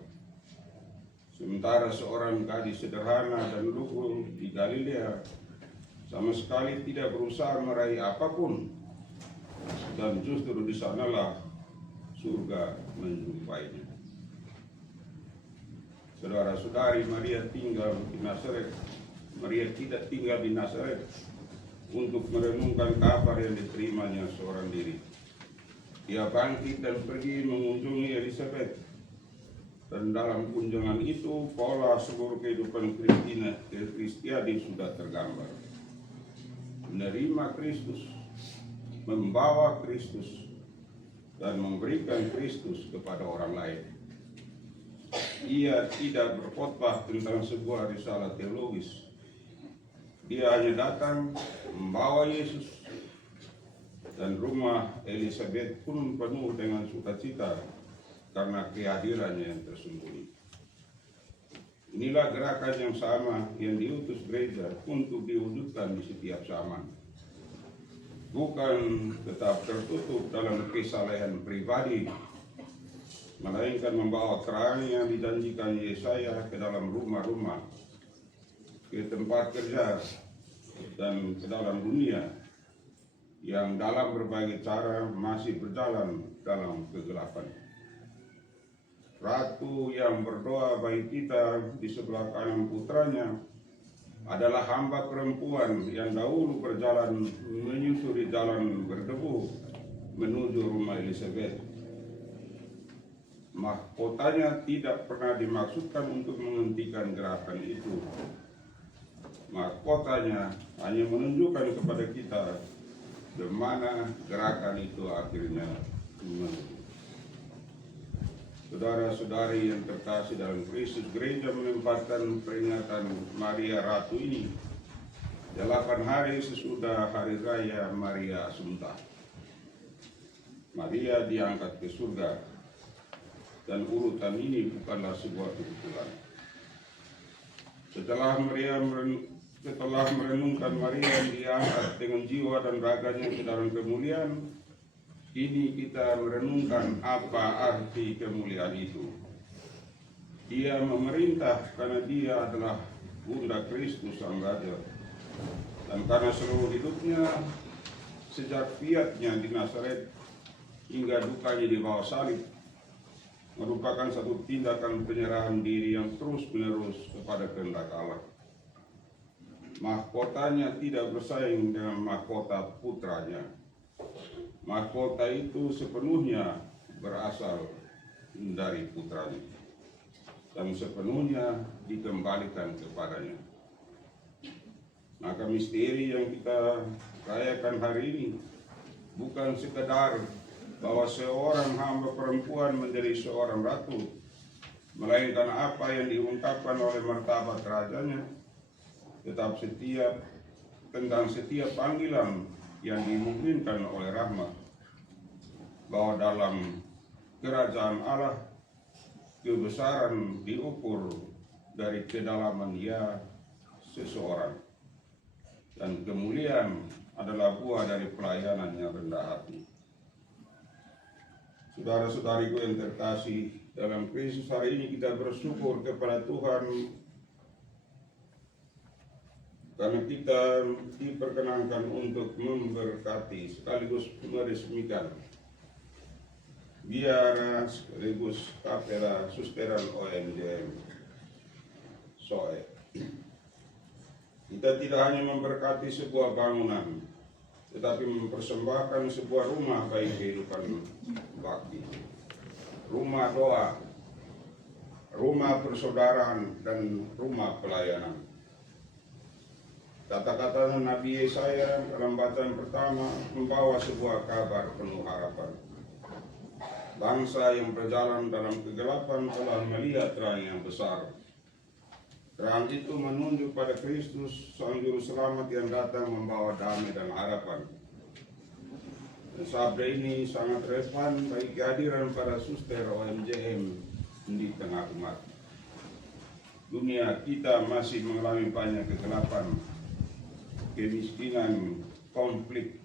Sementara seorang gadis sederhana dan luhur di Galilea sama sekali tidak berusaha meraih apapun, dan justru di sanalah surga menjumpainya. Saudara-saudari, Maria tinggal di Nazaret. Maria tidak tinggal di Nazaret untuk merenungkan kabar yang diterimanya seorang diri. Dia bangkit dan pergi mengunjungi Elizabeth. Dan dalam kunjungan itu, pola seluruh kehidupan Kristiani sudah tergambar. Menerima Kristus, membawa Kristus, dan memberikan Kristus kepada orang lain. Ia tidak berkhotbah tentang sebuah risalah teologis. Dia hanya datang membawa Yesus, dan rumah Elizabeth pun penuh dengan sukacita karena kehadirannya yang tersembunyi. Inilah gerakan yang sama yang diutus gereja untuk diwujudkan di setiap zaman. Bukan tetap tertutup dalam kesalehan pribadi, melainkan membawa terang yang dijanjikan Yesaya ke dalam rumah-rumah, ke tempat kerja, dan ke dalam dunia yang dalam berbagai cara masih berjalan dalam kegelapan. Ratu yang berdoa bagi kita di sebelah kanan putranya adalah hamba perempuan yang dahulu berjalan menyusuri jalan berdebu menuju rumah Elizabeth. Mahkotanya tidak pernah dimaksudkan untuk menghentikan gerakan itu. Mahkotanya hanya menunjukkan kepada kita di mana gerakan itu akhirnya menuju. Saudara-saudari yang terkasih dalam Kristus, gereja menempatkan peringatan Maria Ratu ini 8 hari sesudah hari raya Maria Assumpta. Maria diangkat ke surga, dan urutan ini bukanlah sebuah kebetulan. Setelah merenungkan Maria yang diangkat dengan jiwa dan raganya ke dalam kemuliaan, kini kita merenungkan apa arti kemuliaan itu. Dia memerintah karena dia adalah Bunda Kristus Sang Raja, dan karena seluruh hidupnya sejak fiatnya di Nazaret hingga dukanya di bawah salib merupakan satu tindakan penyerahan diri yang terus-menerus kepada kehendak Allah. Mahkotanya tidak bersaing dengan mahkota putranya. Mahkota itu sepenuhnya berasal dari putranya dan sepenuhnya dikembalikan kepadanya. Maka misteri yang kita rayakan hari ini bukan sekedar bahwa seorang hamba perempuan menjadi seorang ratu, melainkan apa yang diungkapkan oleh martabat rajanya, tetap tentang setiap panggilan yang dimungkinkan oleh rahmat, bahwa dalam kerajaan Allah kebesaran diukur dari kedalaman dia seseorang, dan kemuliaan adalah buah dari pelayanan yang rendah hati. Saudara-saudariku yang terkasih dalam Kristus, hari ini kita bersyukur kepada Tuhan karena kita diperkenankan untuk memberkati sekaligus meresmikan biara sekaligus kapela susteran OMJM SOE. Kita tidak hanya memberkati sebuah bangunan, tetapi mempersembahkan sebuah rumah bagi kehidupan bakti, rumah doa, rumah persaudaraan, dan rumah pelayanan. Kata-kata Nabi Yesaya dalam bacaan pertama membawa sebuah kabar penuh harapan. Bangsa yang berjalan dalam kegelapan telah melihat terang yang besar. Terang itu menunjuk pada Kristus, Sang Juru Selamat yang datang membawa damai dan harapan. Dan sabda ini sangat relevan bagi kehadiran para suster OMJM di tengah umat. Dunia kita masih mengalami banyak kegelapan, kemiskinan, konflik,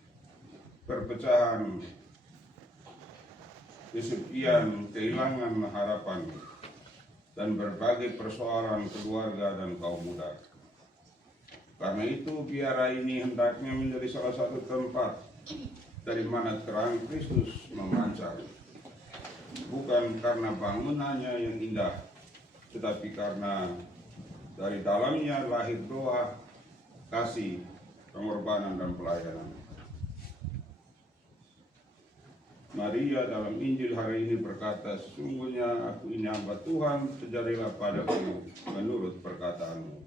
perpecahan, kesepian, kehilangan harapan, dan berbagai persoalan keluarga dan kaum muda. Karena itu biara ini hendaknya menjadi salah satu tempat dari mana terang Kristus memancar, bukan karena bangunannya yang indah, tetapi karena dari dalamnya lahir doa, kasih, pengorbanan, dan pelayanan. Maria dalam Injil hari ini berkata, sesungguhnya aku ini hamba Tuhan, terjadilah padaku menurut perkataanmu.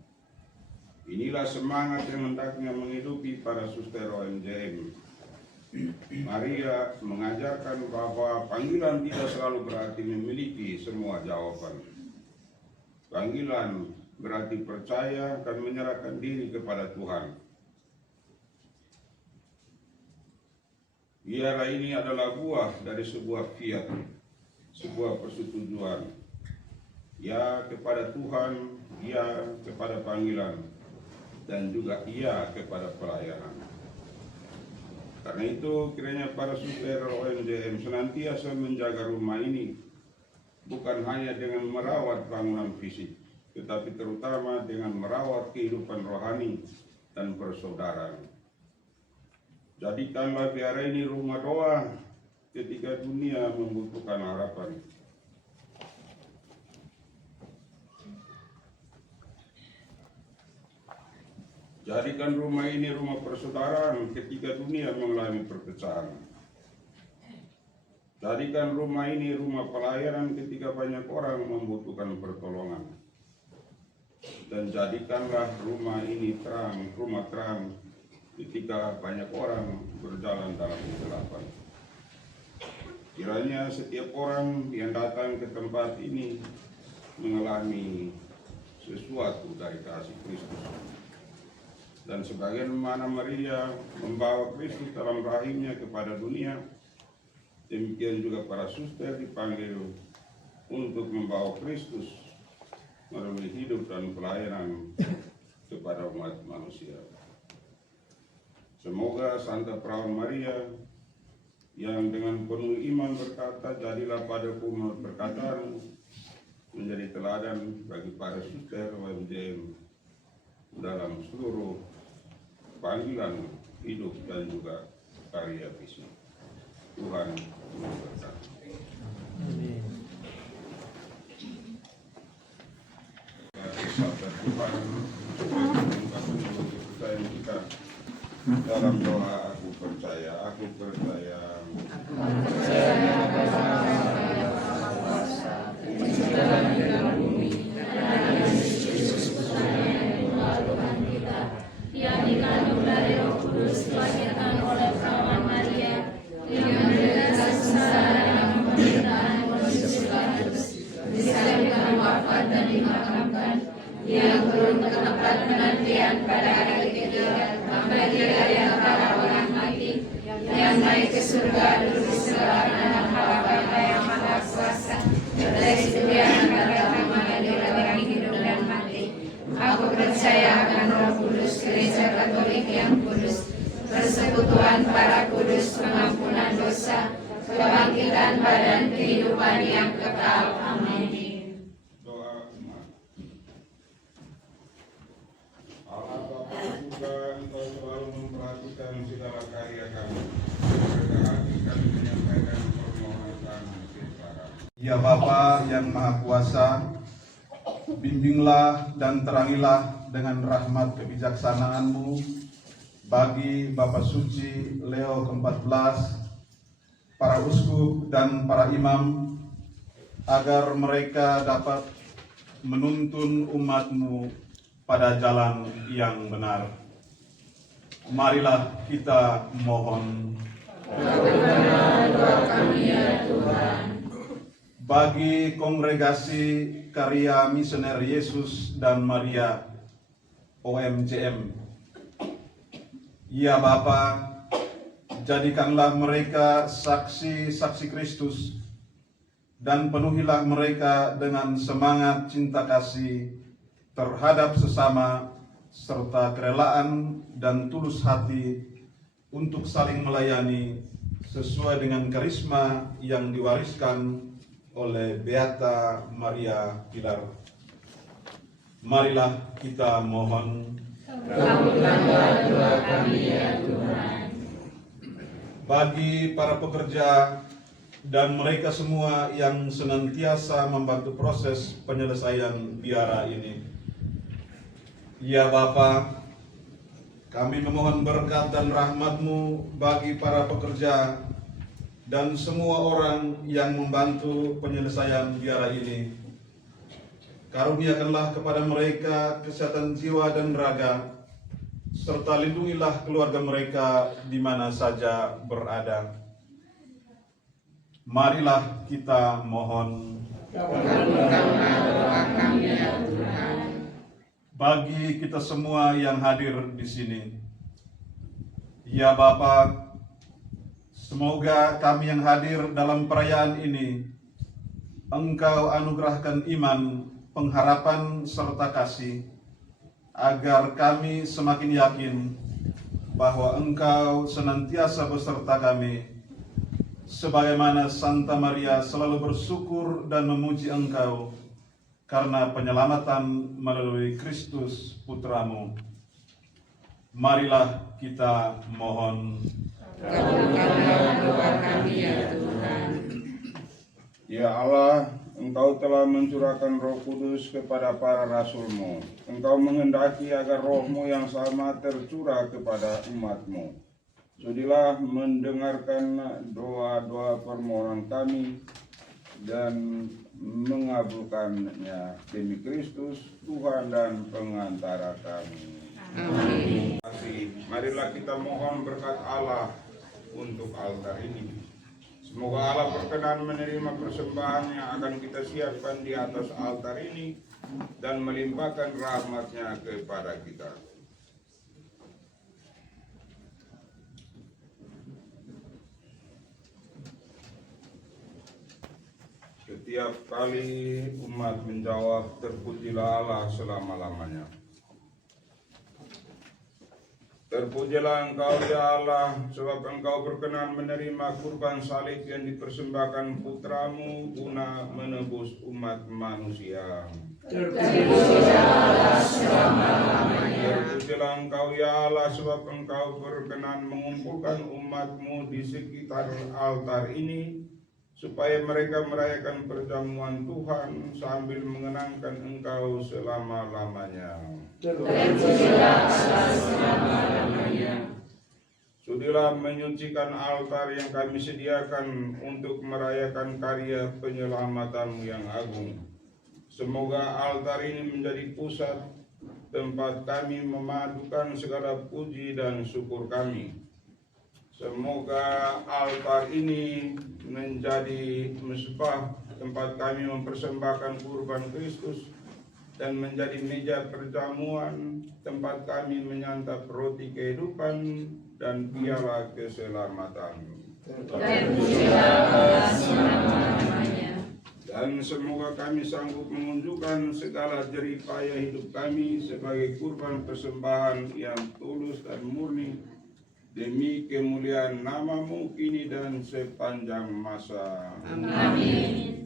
Inilah semangat yang hendaknya menghidupi para suster OMJM. Maria mengajarkan bahwa panggilan tidak selalu berarti memiliki semua jawaban. Panggilan berarti percaya dan menyerahkan diri kepada Tuhan. Biara ini adalah buah dari sebuah fiat, sebuah persetujuan. Ya kepada Tuhan, ya kepada panggilan, dan juga ya kepada pelayanan. Karena itu kiranya para suster OMJM senantiasa menjaga rumah ini, bukan hanya dengan merawat bangunan fisik, tetapi terutama dengan merawat kehidupan rohani dan persaudaraan. Jadikanlah biara ini rumah doa ketika dunia membutuhkan harapan. Jadikan rumah ini rumah persaudaraan ketika dunia mengalami perpecahan. Jadikan rumah ini rumah pelayanan ketika banyak orang membutuhkan pertolongan. Dan jadikanlah rumah ini rumah terang ketika banyak orang berjalan dalam kegelapan. Kiranya setiap orang yang datang ke tempat ini mengalami sesuatu dari kasih Kristus. Dan sebagaimana Maria membawa Kristus dalam rahimnya kepada dunia, demikian juga para suster dipanggil untuk membawa Kristus melalui hidup dan pelayanan kepada umat manusia. Semoga Santa Perawan Maria yang dengan penuh iman berkata, jadilah padaku menurut perkataanmu, menjadi teladan bagi para suster OMJM dalam seluruh panggilan hidup dan juga karya visi. Tuhan memberkati. Sabda Tuhan kita dalam doa aku percaya. Yang dikandung dari Roh Kudus, dilahirkan oleh Perawan Maria, yang menderita sengsara dalam pemerintahan Pontius Pilatus, disalibkan, wafat dan dimakamkan, yang turun ke tempat penantian pada hari ketiga, bangkit dari antara orang mati, yang naik ke surga duduk di sebelah kanan Bapa yang Maha Kuasa, dari situ dia akan datang mengadili orang hidup dan mati. Aku percaya akan Roh Kudus, Gereja Katolik yang kudus, persekutuan para kudus, pengampunan dosa, kebangkitan badan, kehidupan yang kekal. Amin. Doa umat. Allah Bapa Surga, Engkau selalu memperhatikan segala karya kami. Berkati kami menyampaikan permohonan kami sekarang. Ya Bapa yang Maha Kuasa, bimbinglah dan terangilah dengan rahmat kebijaksanaan-Mu bagi Bapak Suci Leo ke-14, para uskup dan para imam, agar mereka dapat menuntun umat-Mu pada jalan yang benar. Marilah kita mohon. Bagi Kongregasi Karya Misioner Yesus dan Maria OMJM, ya Bapa, jadikanlah mereka saksi-saksi Kristus dan penuhilah mereka dengan semangat cinta kasih terhadap sesama serta kerelaan dan tulus hati untuk saling melayani sesuai dengan karisma yang diwariskan oleh Beata Maria Pilar. Marilah kita mohon. Kabulkanlah doa kami ya Tuhan. Bagi para pekerja dan mereka semua yang senantiasa membantu proses penyelesaian biara ini, ya Bapa, kami memohon berkat dan rahmat-Mu bagi para pekerja dan semua orang yang membantu penyelesaian biara ini. Karuniakanlah kepada mereka kesehatan jiwa dan raga, serta lindungilah keluarga mereka di mana saja berada. Marilah kita mohon. Kabulkanlah doa kami ya Tuhan. bagi kita semua yang hadir di sini. Ya Bapa, semoga kami yang hadir dalam perayaan ini, Engkau anugerahkan iman, pengharapan, serta kasih, agar kami semakin yakin bahwa Engkau senantiasa beserta kami, sebagaimana Santa Maria selalu bersyukur dan memuji Engkau karena penyelamatan melalui Kristus Putramu. Marilah kita mohon. Kabulkanlah doa kami ya Tuhan. Ya Allah, Engkau telah mencurahkan Roh Kudus kepada para rasul-Mu. Engkau menghendaki agar Roh-Mu yang sama tercurah kepada umat-Mu. Sudilah mendengarkan doa-doa permohonan kami dan mengabulkannya demi Kristus, Tuhan dan pengantara kami. Amin. Marilah kita mohon berkat Allah untuk altar ini. Semoga Allah berkenan menerima persembahan yang akan kita siapkan di atas altar ini dan melimpahkan rahmat-Nya kepada kita. Setiap kali umat menjawab, terpujilah Allah selama-lamanya. Terpujilah Engkau ya Allah, sebab Engkau berkenan menerima kurban salib yang dipersembahkan Putramu guna menebus umat manusia. Terpujilah Allah selama-lamanya. Terpujilah Engkau ya Allah, sebab Engkau berkenan mengumpulkan umat-Mu di sekitar altar ini, supaya mereka merayakan perjamuan Tuhan sambil mengenangkan Engkau selama-lamanya. Terpujilah Allah selama-lamanya. Sudilah menyucikan altar yang kami sediakan untuk merayakan karya penyelamatan yang agung. Semoga altar ini menjadi pusat tempat kami memadukan segala puji dan syukur kami. Semoga altar ini menjadi mezbah tempat kami mempersembahkan kurban Kristus dan menjadi meja perjamuan tempat kami menyantap roti kehidupan dan piala keselamatan. Terpujilah Allah selama-lamanya. Dan semoga kami sanggup menunjukkan segala jerih payah hidup kami sebagai kurban persembahan yang tulus dan murni demi kemuliaan nama-Mu kini dan sepanjang masa. Amin.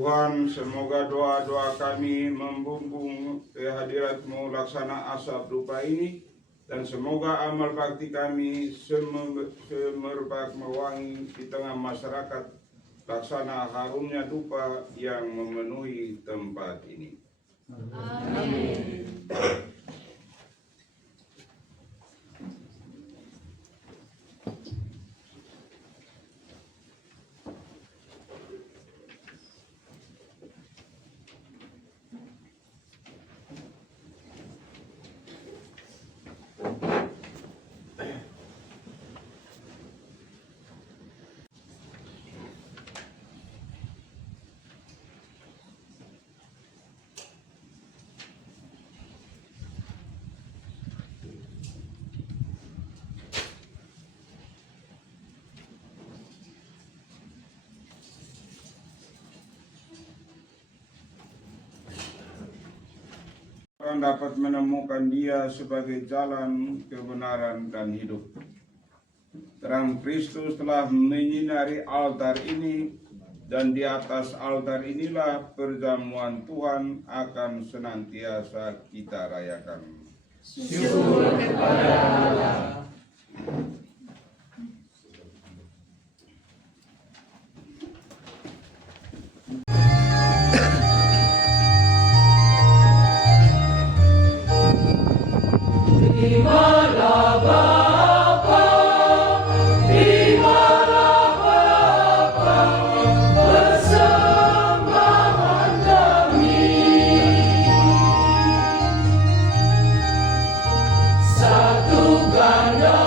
Tuhan, semoga doa-doa kami membumbung ke hadirat-Mu laksana asap dupa ini, dan semoga amal bakti kami semerbak mewangi di tengah masyarakat laksana harumnya dupa yang memenuhi tempat ini. Amin. Orang dapat menemukan Dia sebagai jalan, kebenaran, dan hidup. Terang Kristus telah menyinari altar ini, dan di atas altar inilah perjamuan Tuhan akan senantiasa kita rayakan. Syukur kepada Allah. Satu ganda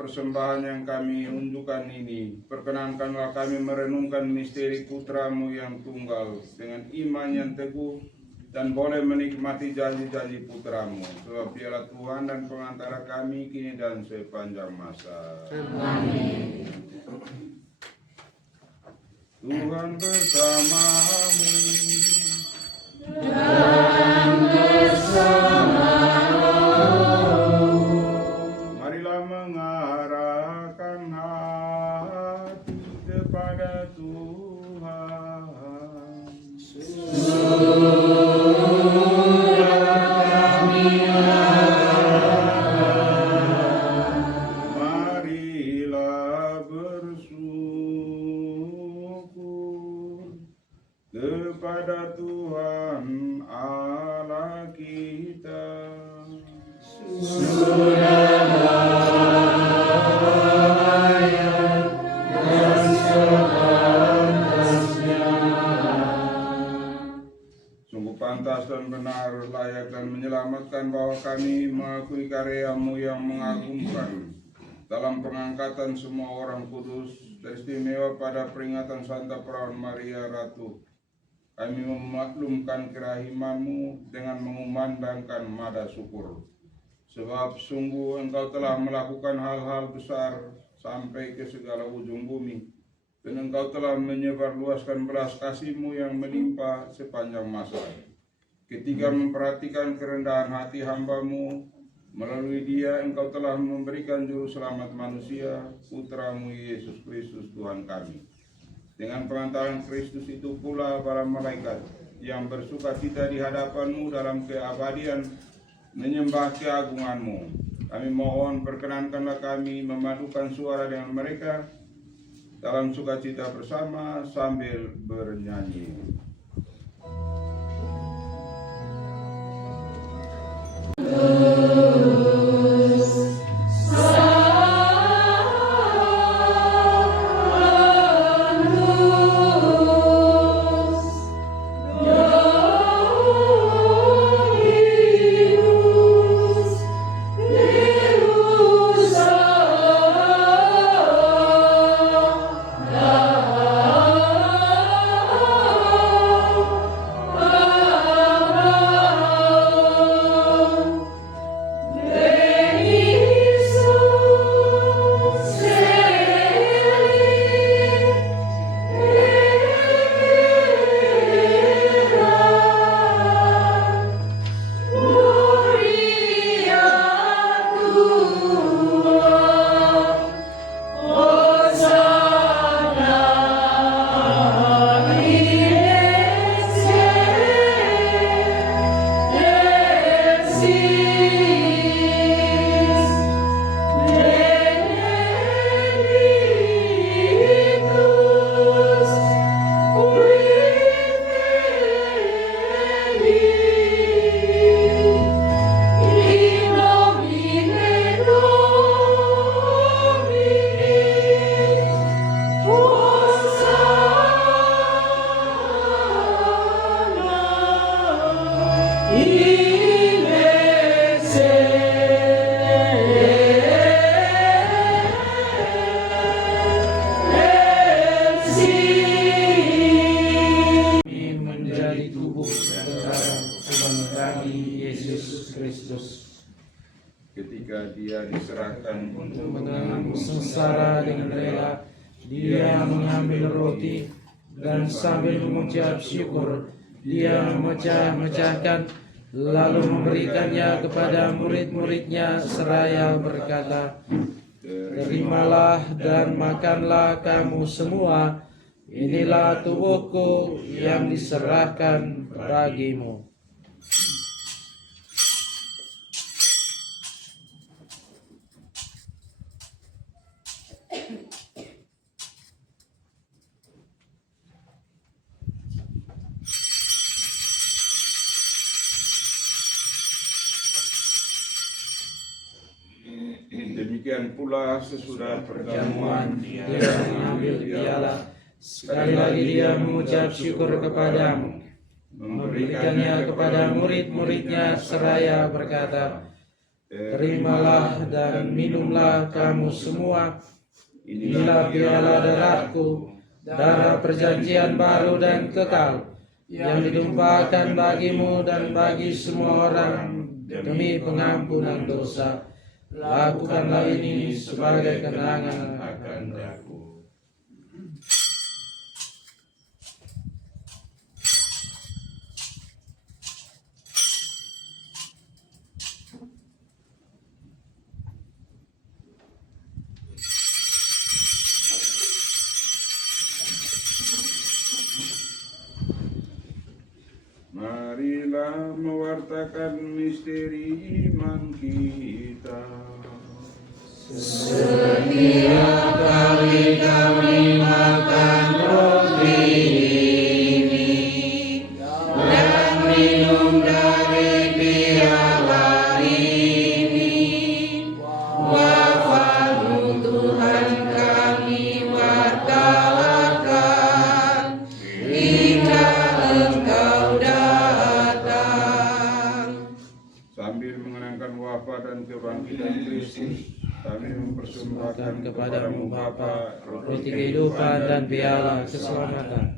persembahan yang kami unjukkan ini, perkenankanlah kami merenungkan misteri Putra-Mu yang tunggal dengan iman yang teguh dan boleh menikmati janji-janji Putra-Mu. Sebab Dialah Tuhan dan pengantara kami kini dan sepanjang masa. Amin. Tuhan bersamamu. Dan bersamamu. Marilah mengarahkan hati kepada Tuhan. Marilah bersyukur kepada Tuhan Allah kita. Sungguh pantas dan benar, layak dan menyelamatkan bahwa kami mengakui karya-Mu yang mengagumkan dalam pengangkatan semua orang kudus, teristimewa pada peringatan Santa Perawan Maria Ratu. Kami memaklumkan kerahiman-Mu dengan mengumandangkan nada syukur. Sebab sungguh Engkau telah melakukan hal-hal besar sampai ke segala ujung bumi. Dan Engkau telah menyebarluaskan belas kasih-Mu yang menimpa sepanjang masa. Ketika memperhatikan kerendahan hati hamba-Mu, melalui Dia Engkau telah memberikan juru selamat manusia, Putra-Mu Yesus Kristus Tuhan kami. Dengan pengantaran Kristus itu pula para malaikat yang bersuka cita di hadapan-Mu dalam keabadian menyembah keagungan-Mu. Kami mohon perkenankanlah kami memadukan suara dengan mereka dalam sukacita bersama sambil bernyanyi. Ketika Dia diserahkan untuk menanggung sengsara dengan rela, Dia mengambil roti dan sambil mengucap syukur, Dia memecah-mecahkan lalu memberikannya kepada murid-muridnya seraya berkata, "Terimalah dan makanlah kamu semua, inilah tubuhku yang diserahkan bagimu." Demikian pula sesudah perjamuan Dia mengambil piala, sekali lagi Dia mengucap syukur kepadamu, memberikannya kepada murid-muridnya seraya berkata, Terimalah dan minumlah kamu semua. Inilah piala darahku, darah perjanjian baru dan kekal, yang ditumpahkan bagimu dan bagi semua orang demi pengampunan dosa. Lakukanlah ini sebagai kenangan akan aku. Marilah mewartakan misteri iman kita. Setiap kali kami makan roti ini dan minum dari piala ini, wafat-Mu Tuhan kami wartakan hingga Engkau datang. Sambil mengenangkan wafat dan kebangkitan Kristus, kami mempersembahkan Kepadamu Bapa, roti kehidupan dan piala keselamatan.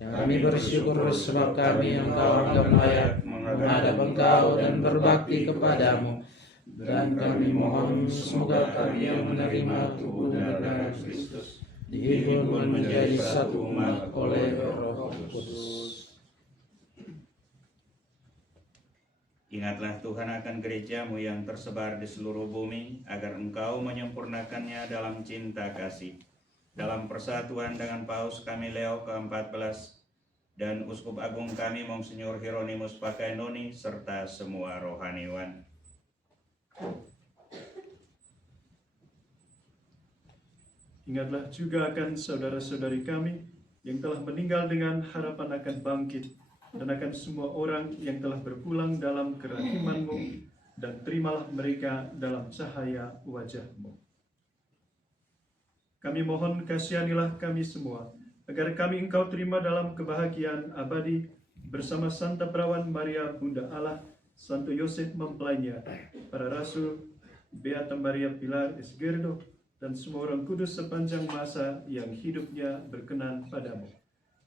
Kami bersyukur sebab kami Engkau anggap layak menghadap Engkau dan berbakti kepadamu. Dan kami mohon semoga kami yang menerima tubuh dan darah Kristus dihibur menjadi satu umat oleh Roh Kudus. Ingatlah Tuhan akan gereja-Mu yang tersebar di seluruh bumi, agar Engkau menyempurnakannya dalam cinta kasih. Dalam persatuan dengan Paus kami Leo ke-14 dan Uskup Agung kami Monsinyur Hieronymus Pakainoni serta semua rohaniwan. Ingatlah juga akan saudara-saudari kami yang telah meninggal dengan harapan akan bangkit, dan akan semua orang yang telah berpulang dalam kerahiman-Mu, dan terimalah mereka dalam cahaya wajah-Mu. Kami mohon kasihanilah kami semua, agar kami Engkau terima dalam kebahagiaan abadi bersama Santa Perawan Maria Bunda Allah, Santo Yosef mempelainya, para rasul, Beata Maria Pilar Esgerdo, dan semua orang kudus sepanjang masa yang hidupnya berkenan padamu.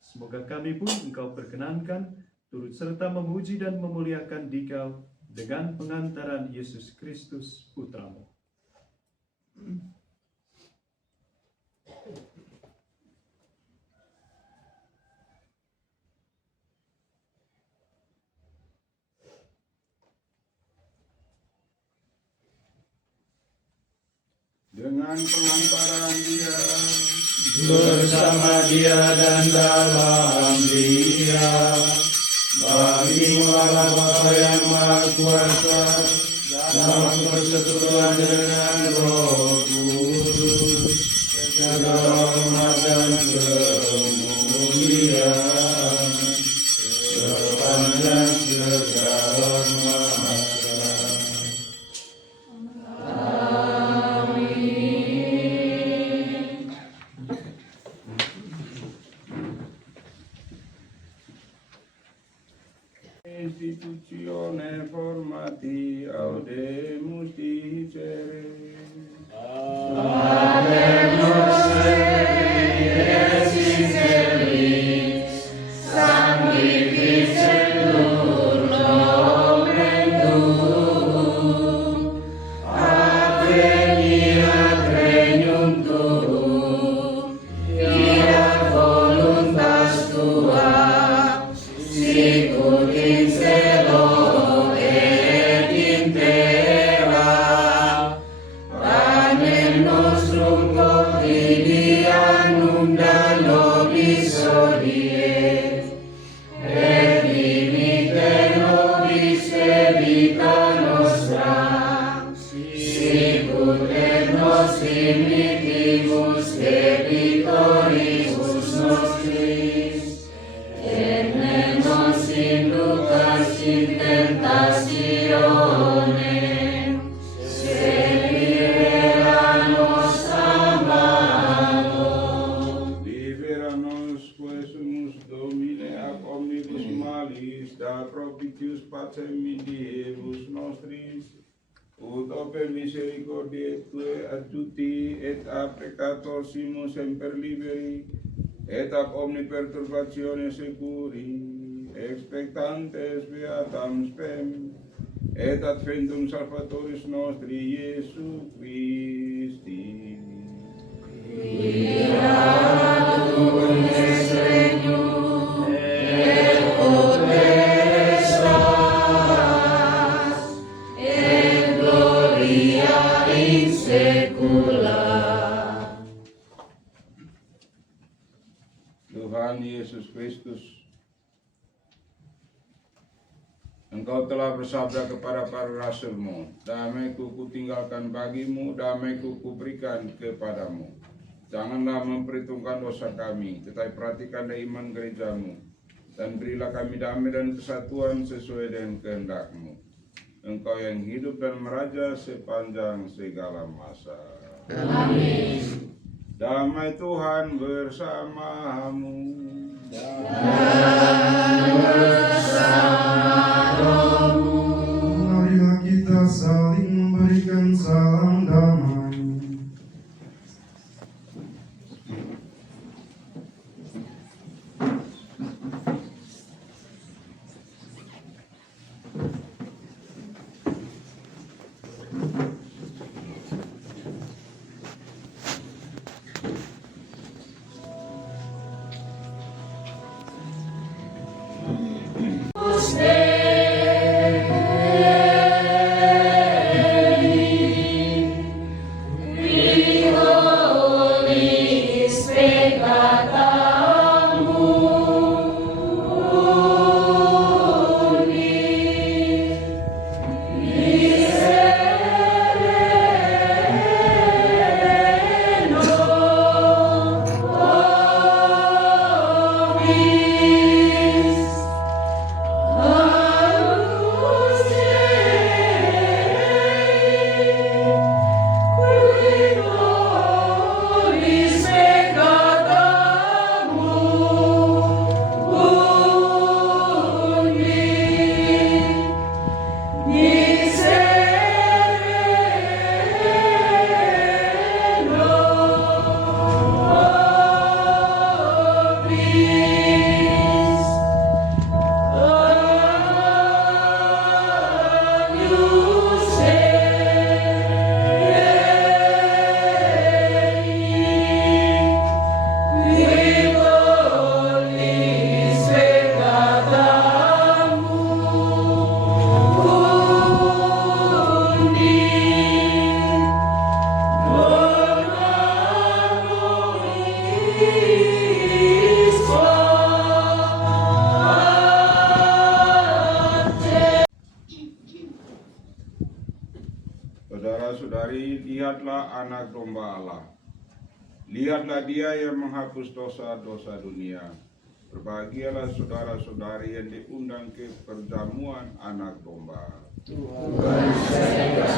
Semoga kami pun Engkau perkenankan, turut serta memuji dan memuliakan Dikau dengan pengantaran Yesus Kristus Putra-Mu. Dengan pengantaran Dia, Bersama Dia dan dalam Dia, bagi-Mu Allah Bapa yang Maha Kuasa, dalam persekutuan dengan Roh Kudus, segala hormat dan kemuliaan sepanjang segala masa. Institutione formati audemus dicere. Liberanos quesumus Domine ab omnibus malis, da propitius pacem in diebus nostris, ut open misericordiae tue adjuti et a peccatorsimo semper liberi et ab omni perturbatione securi expectantes beatam spem et adventum salvatoris nostri Iesu Christi. Tuhan Yesus Kristus, Engkau telah bersabda kepada para rasul-Mu, damai-Ku kutinggalkan bagimu, damai-Ku kuberikan kepadamu. Janganlah memperhitungkan dosa kami, tetapi perhatikanlah iman gereja-Mu, dan berilah kami damai dan kesatuan sesuai dengan kehendak-Mu. Engkau yang hidup dan meraja sepanjang segala masa. Amin. Damai Tuhan bersamamu. Marilah kita saling memberikan salam damai. Saudara-saudari, lihatlah anak domba Allah. Lihatlah dia yang menghapus dosa-dosa dunia. Berbahagialah saudara-saudari yang diundang ke perjamuan anak domba. Tubuh Kristus.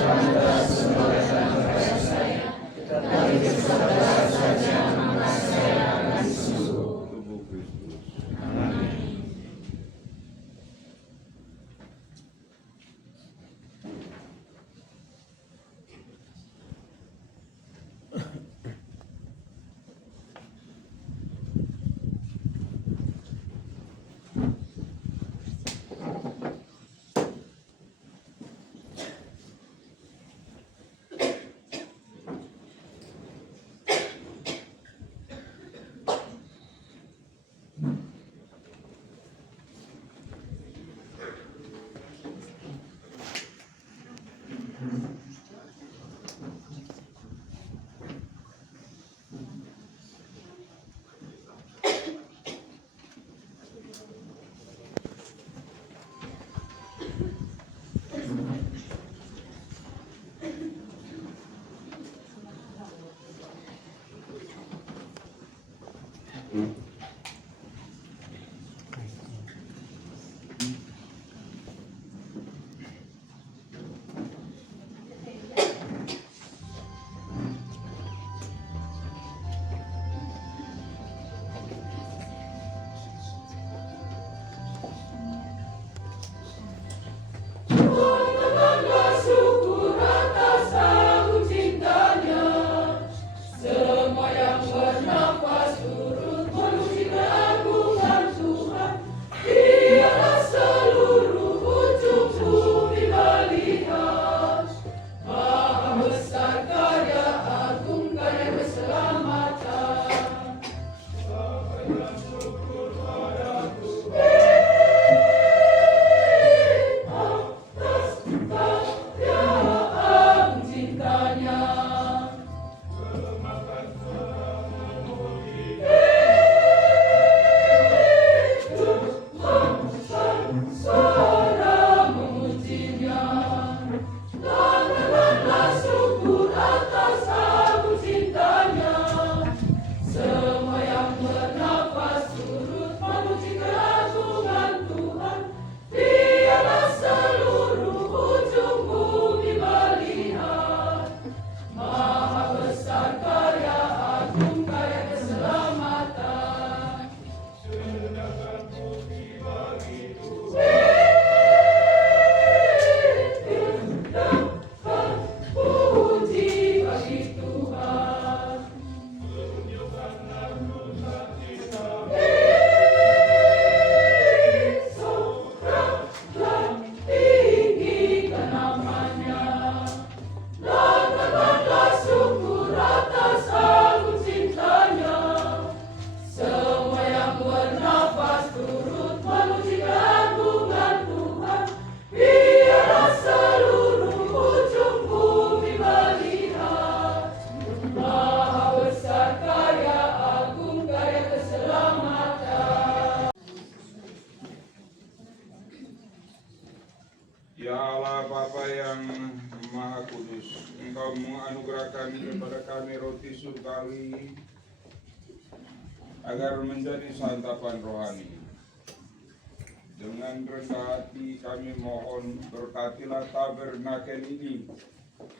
Engkau menganugerahkan kepada kami roti surgawi agar menjadi santapan rohani. Dengan rendah hati kami mohon, berkatilah tabernakel ini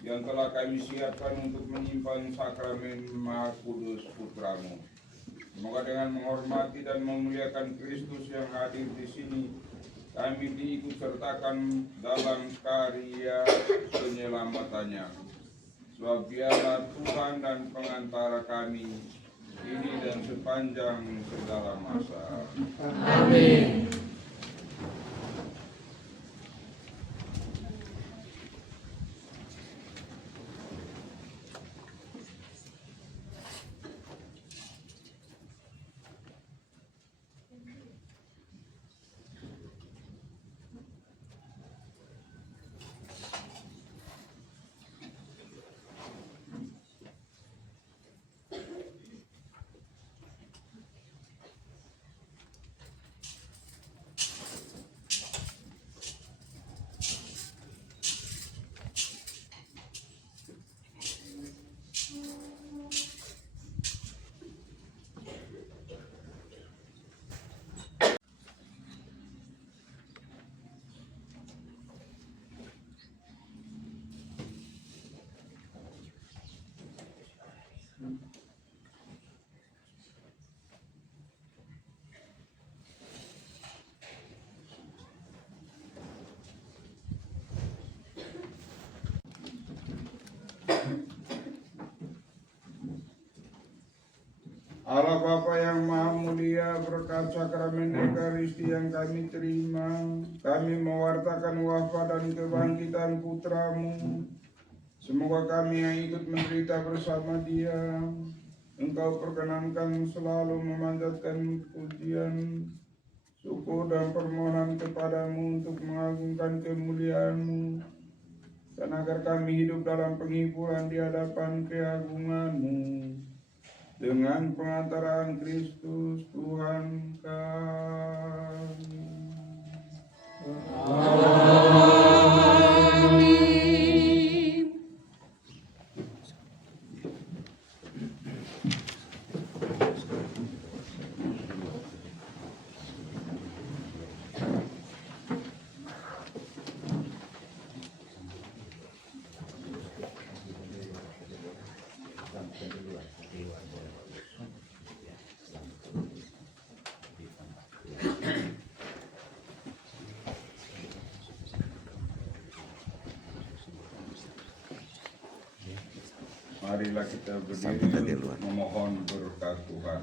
yang telah kami siapkan untuk menyimpan sakramen Maha Kudus Putramu. Semoga dengan menghormati dan memuliakan Kristus yang hadir di sini, kami diikut sertakan dalam karya penyelamatannya. Sebab Dialah Tuhan dan pengantara kami ini dan sepanjang segala masa. Amin. Allah Bapa yang Maha Mulia, berkat sakramen Ekaristi yang kami terima, kami mewartakan wafat dan kebangkitan Putramu. Semoga kami yang ikut menderita bersama Dia, Engkau perkenankan selalu memanjatkan pujian, syukur dan permohonan kepadamu untuk mengagungkan kemuliaan-Mu, dan agar kami hidup dalam penghiburan di hadapan keagungan-Mu. Dengan pengantaraan Kristus Tuhan kami. Amin. Marilah kita berdiri untuk memohon berkat Tuhan.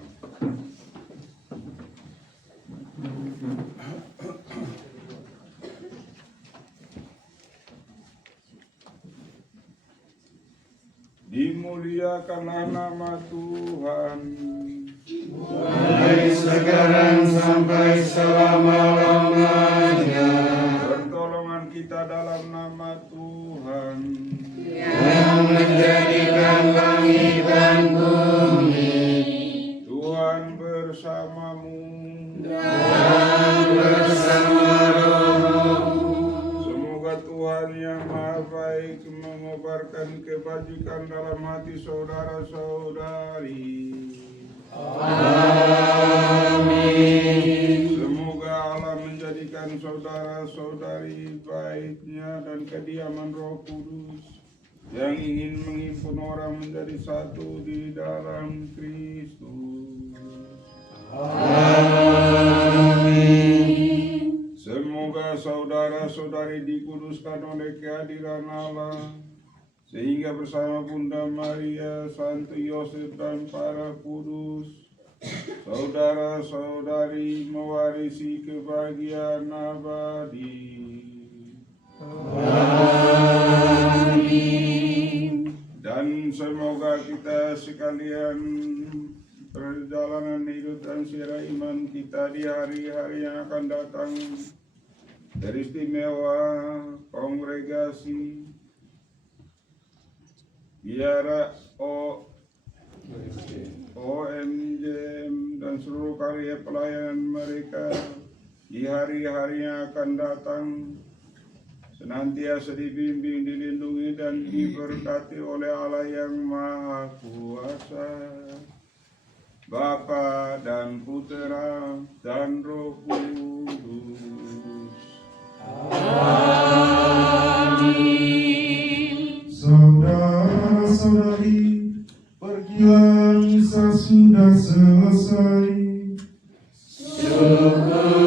Dimuliakanlah nama Tuhan, Mulai sekarang sampai selama-lamanya. pertolongan kita dalam nama Tuhan, Yang menjadikan langit dan bumi. Tuhan bersamamu. Dan bersama rohmu. Semoga Tuhan yang Maha Baik mengobarkan kebajikan dalam hati saudara-saudari. Amin. Semoga Allah menjadikan saudara-saudari baiknya dan kediaman Roh Kudus yang ingin menghimpun orang menjadi satu di dalam Kristus. Amin. Semoga saudara-saudari dikuduskan oleh kehadiran Allah, sehingga bersama Bunda Maria, Santo Yosef dan para kudus, saudara-saudari mewarisi kebahagiaan abadi. Amin. Dan semoga kita sekalian perjalanan hidup dan sirah iman kita di hari-hari yang akan datang teristimewa kongregasi biara OMJM dan seluruh karya pelayanan mereka di hari-hari yang akan datang. senantiasa dibimbing, dilindungi, dan diberkati oleh Allah yang Maha Kuasa, Bapa dan Putera dan Roh Kudus. Saudara-saudari, pergilah misa sudah selesai. Syukur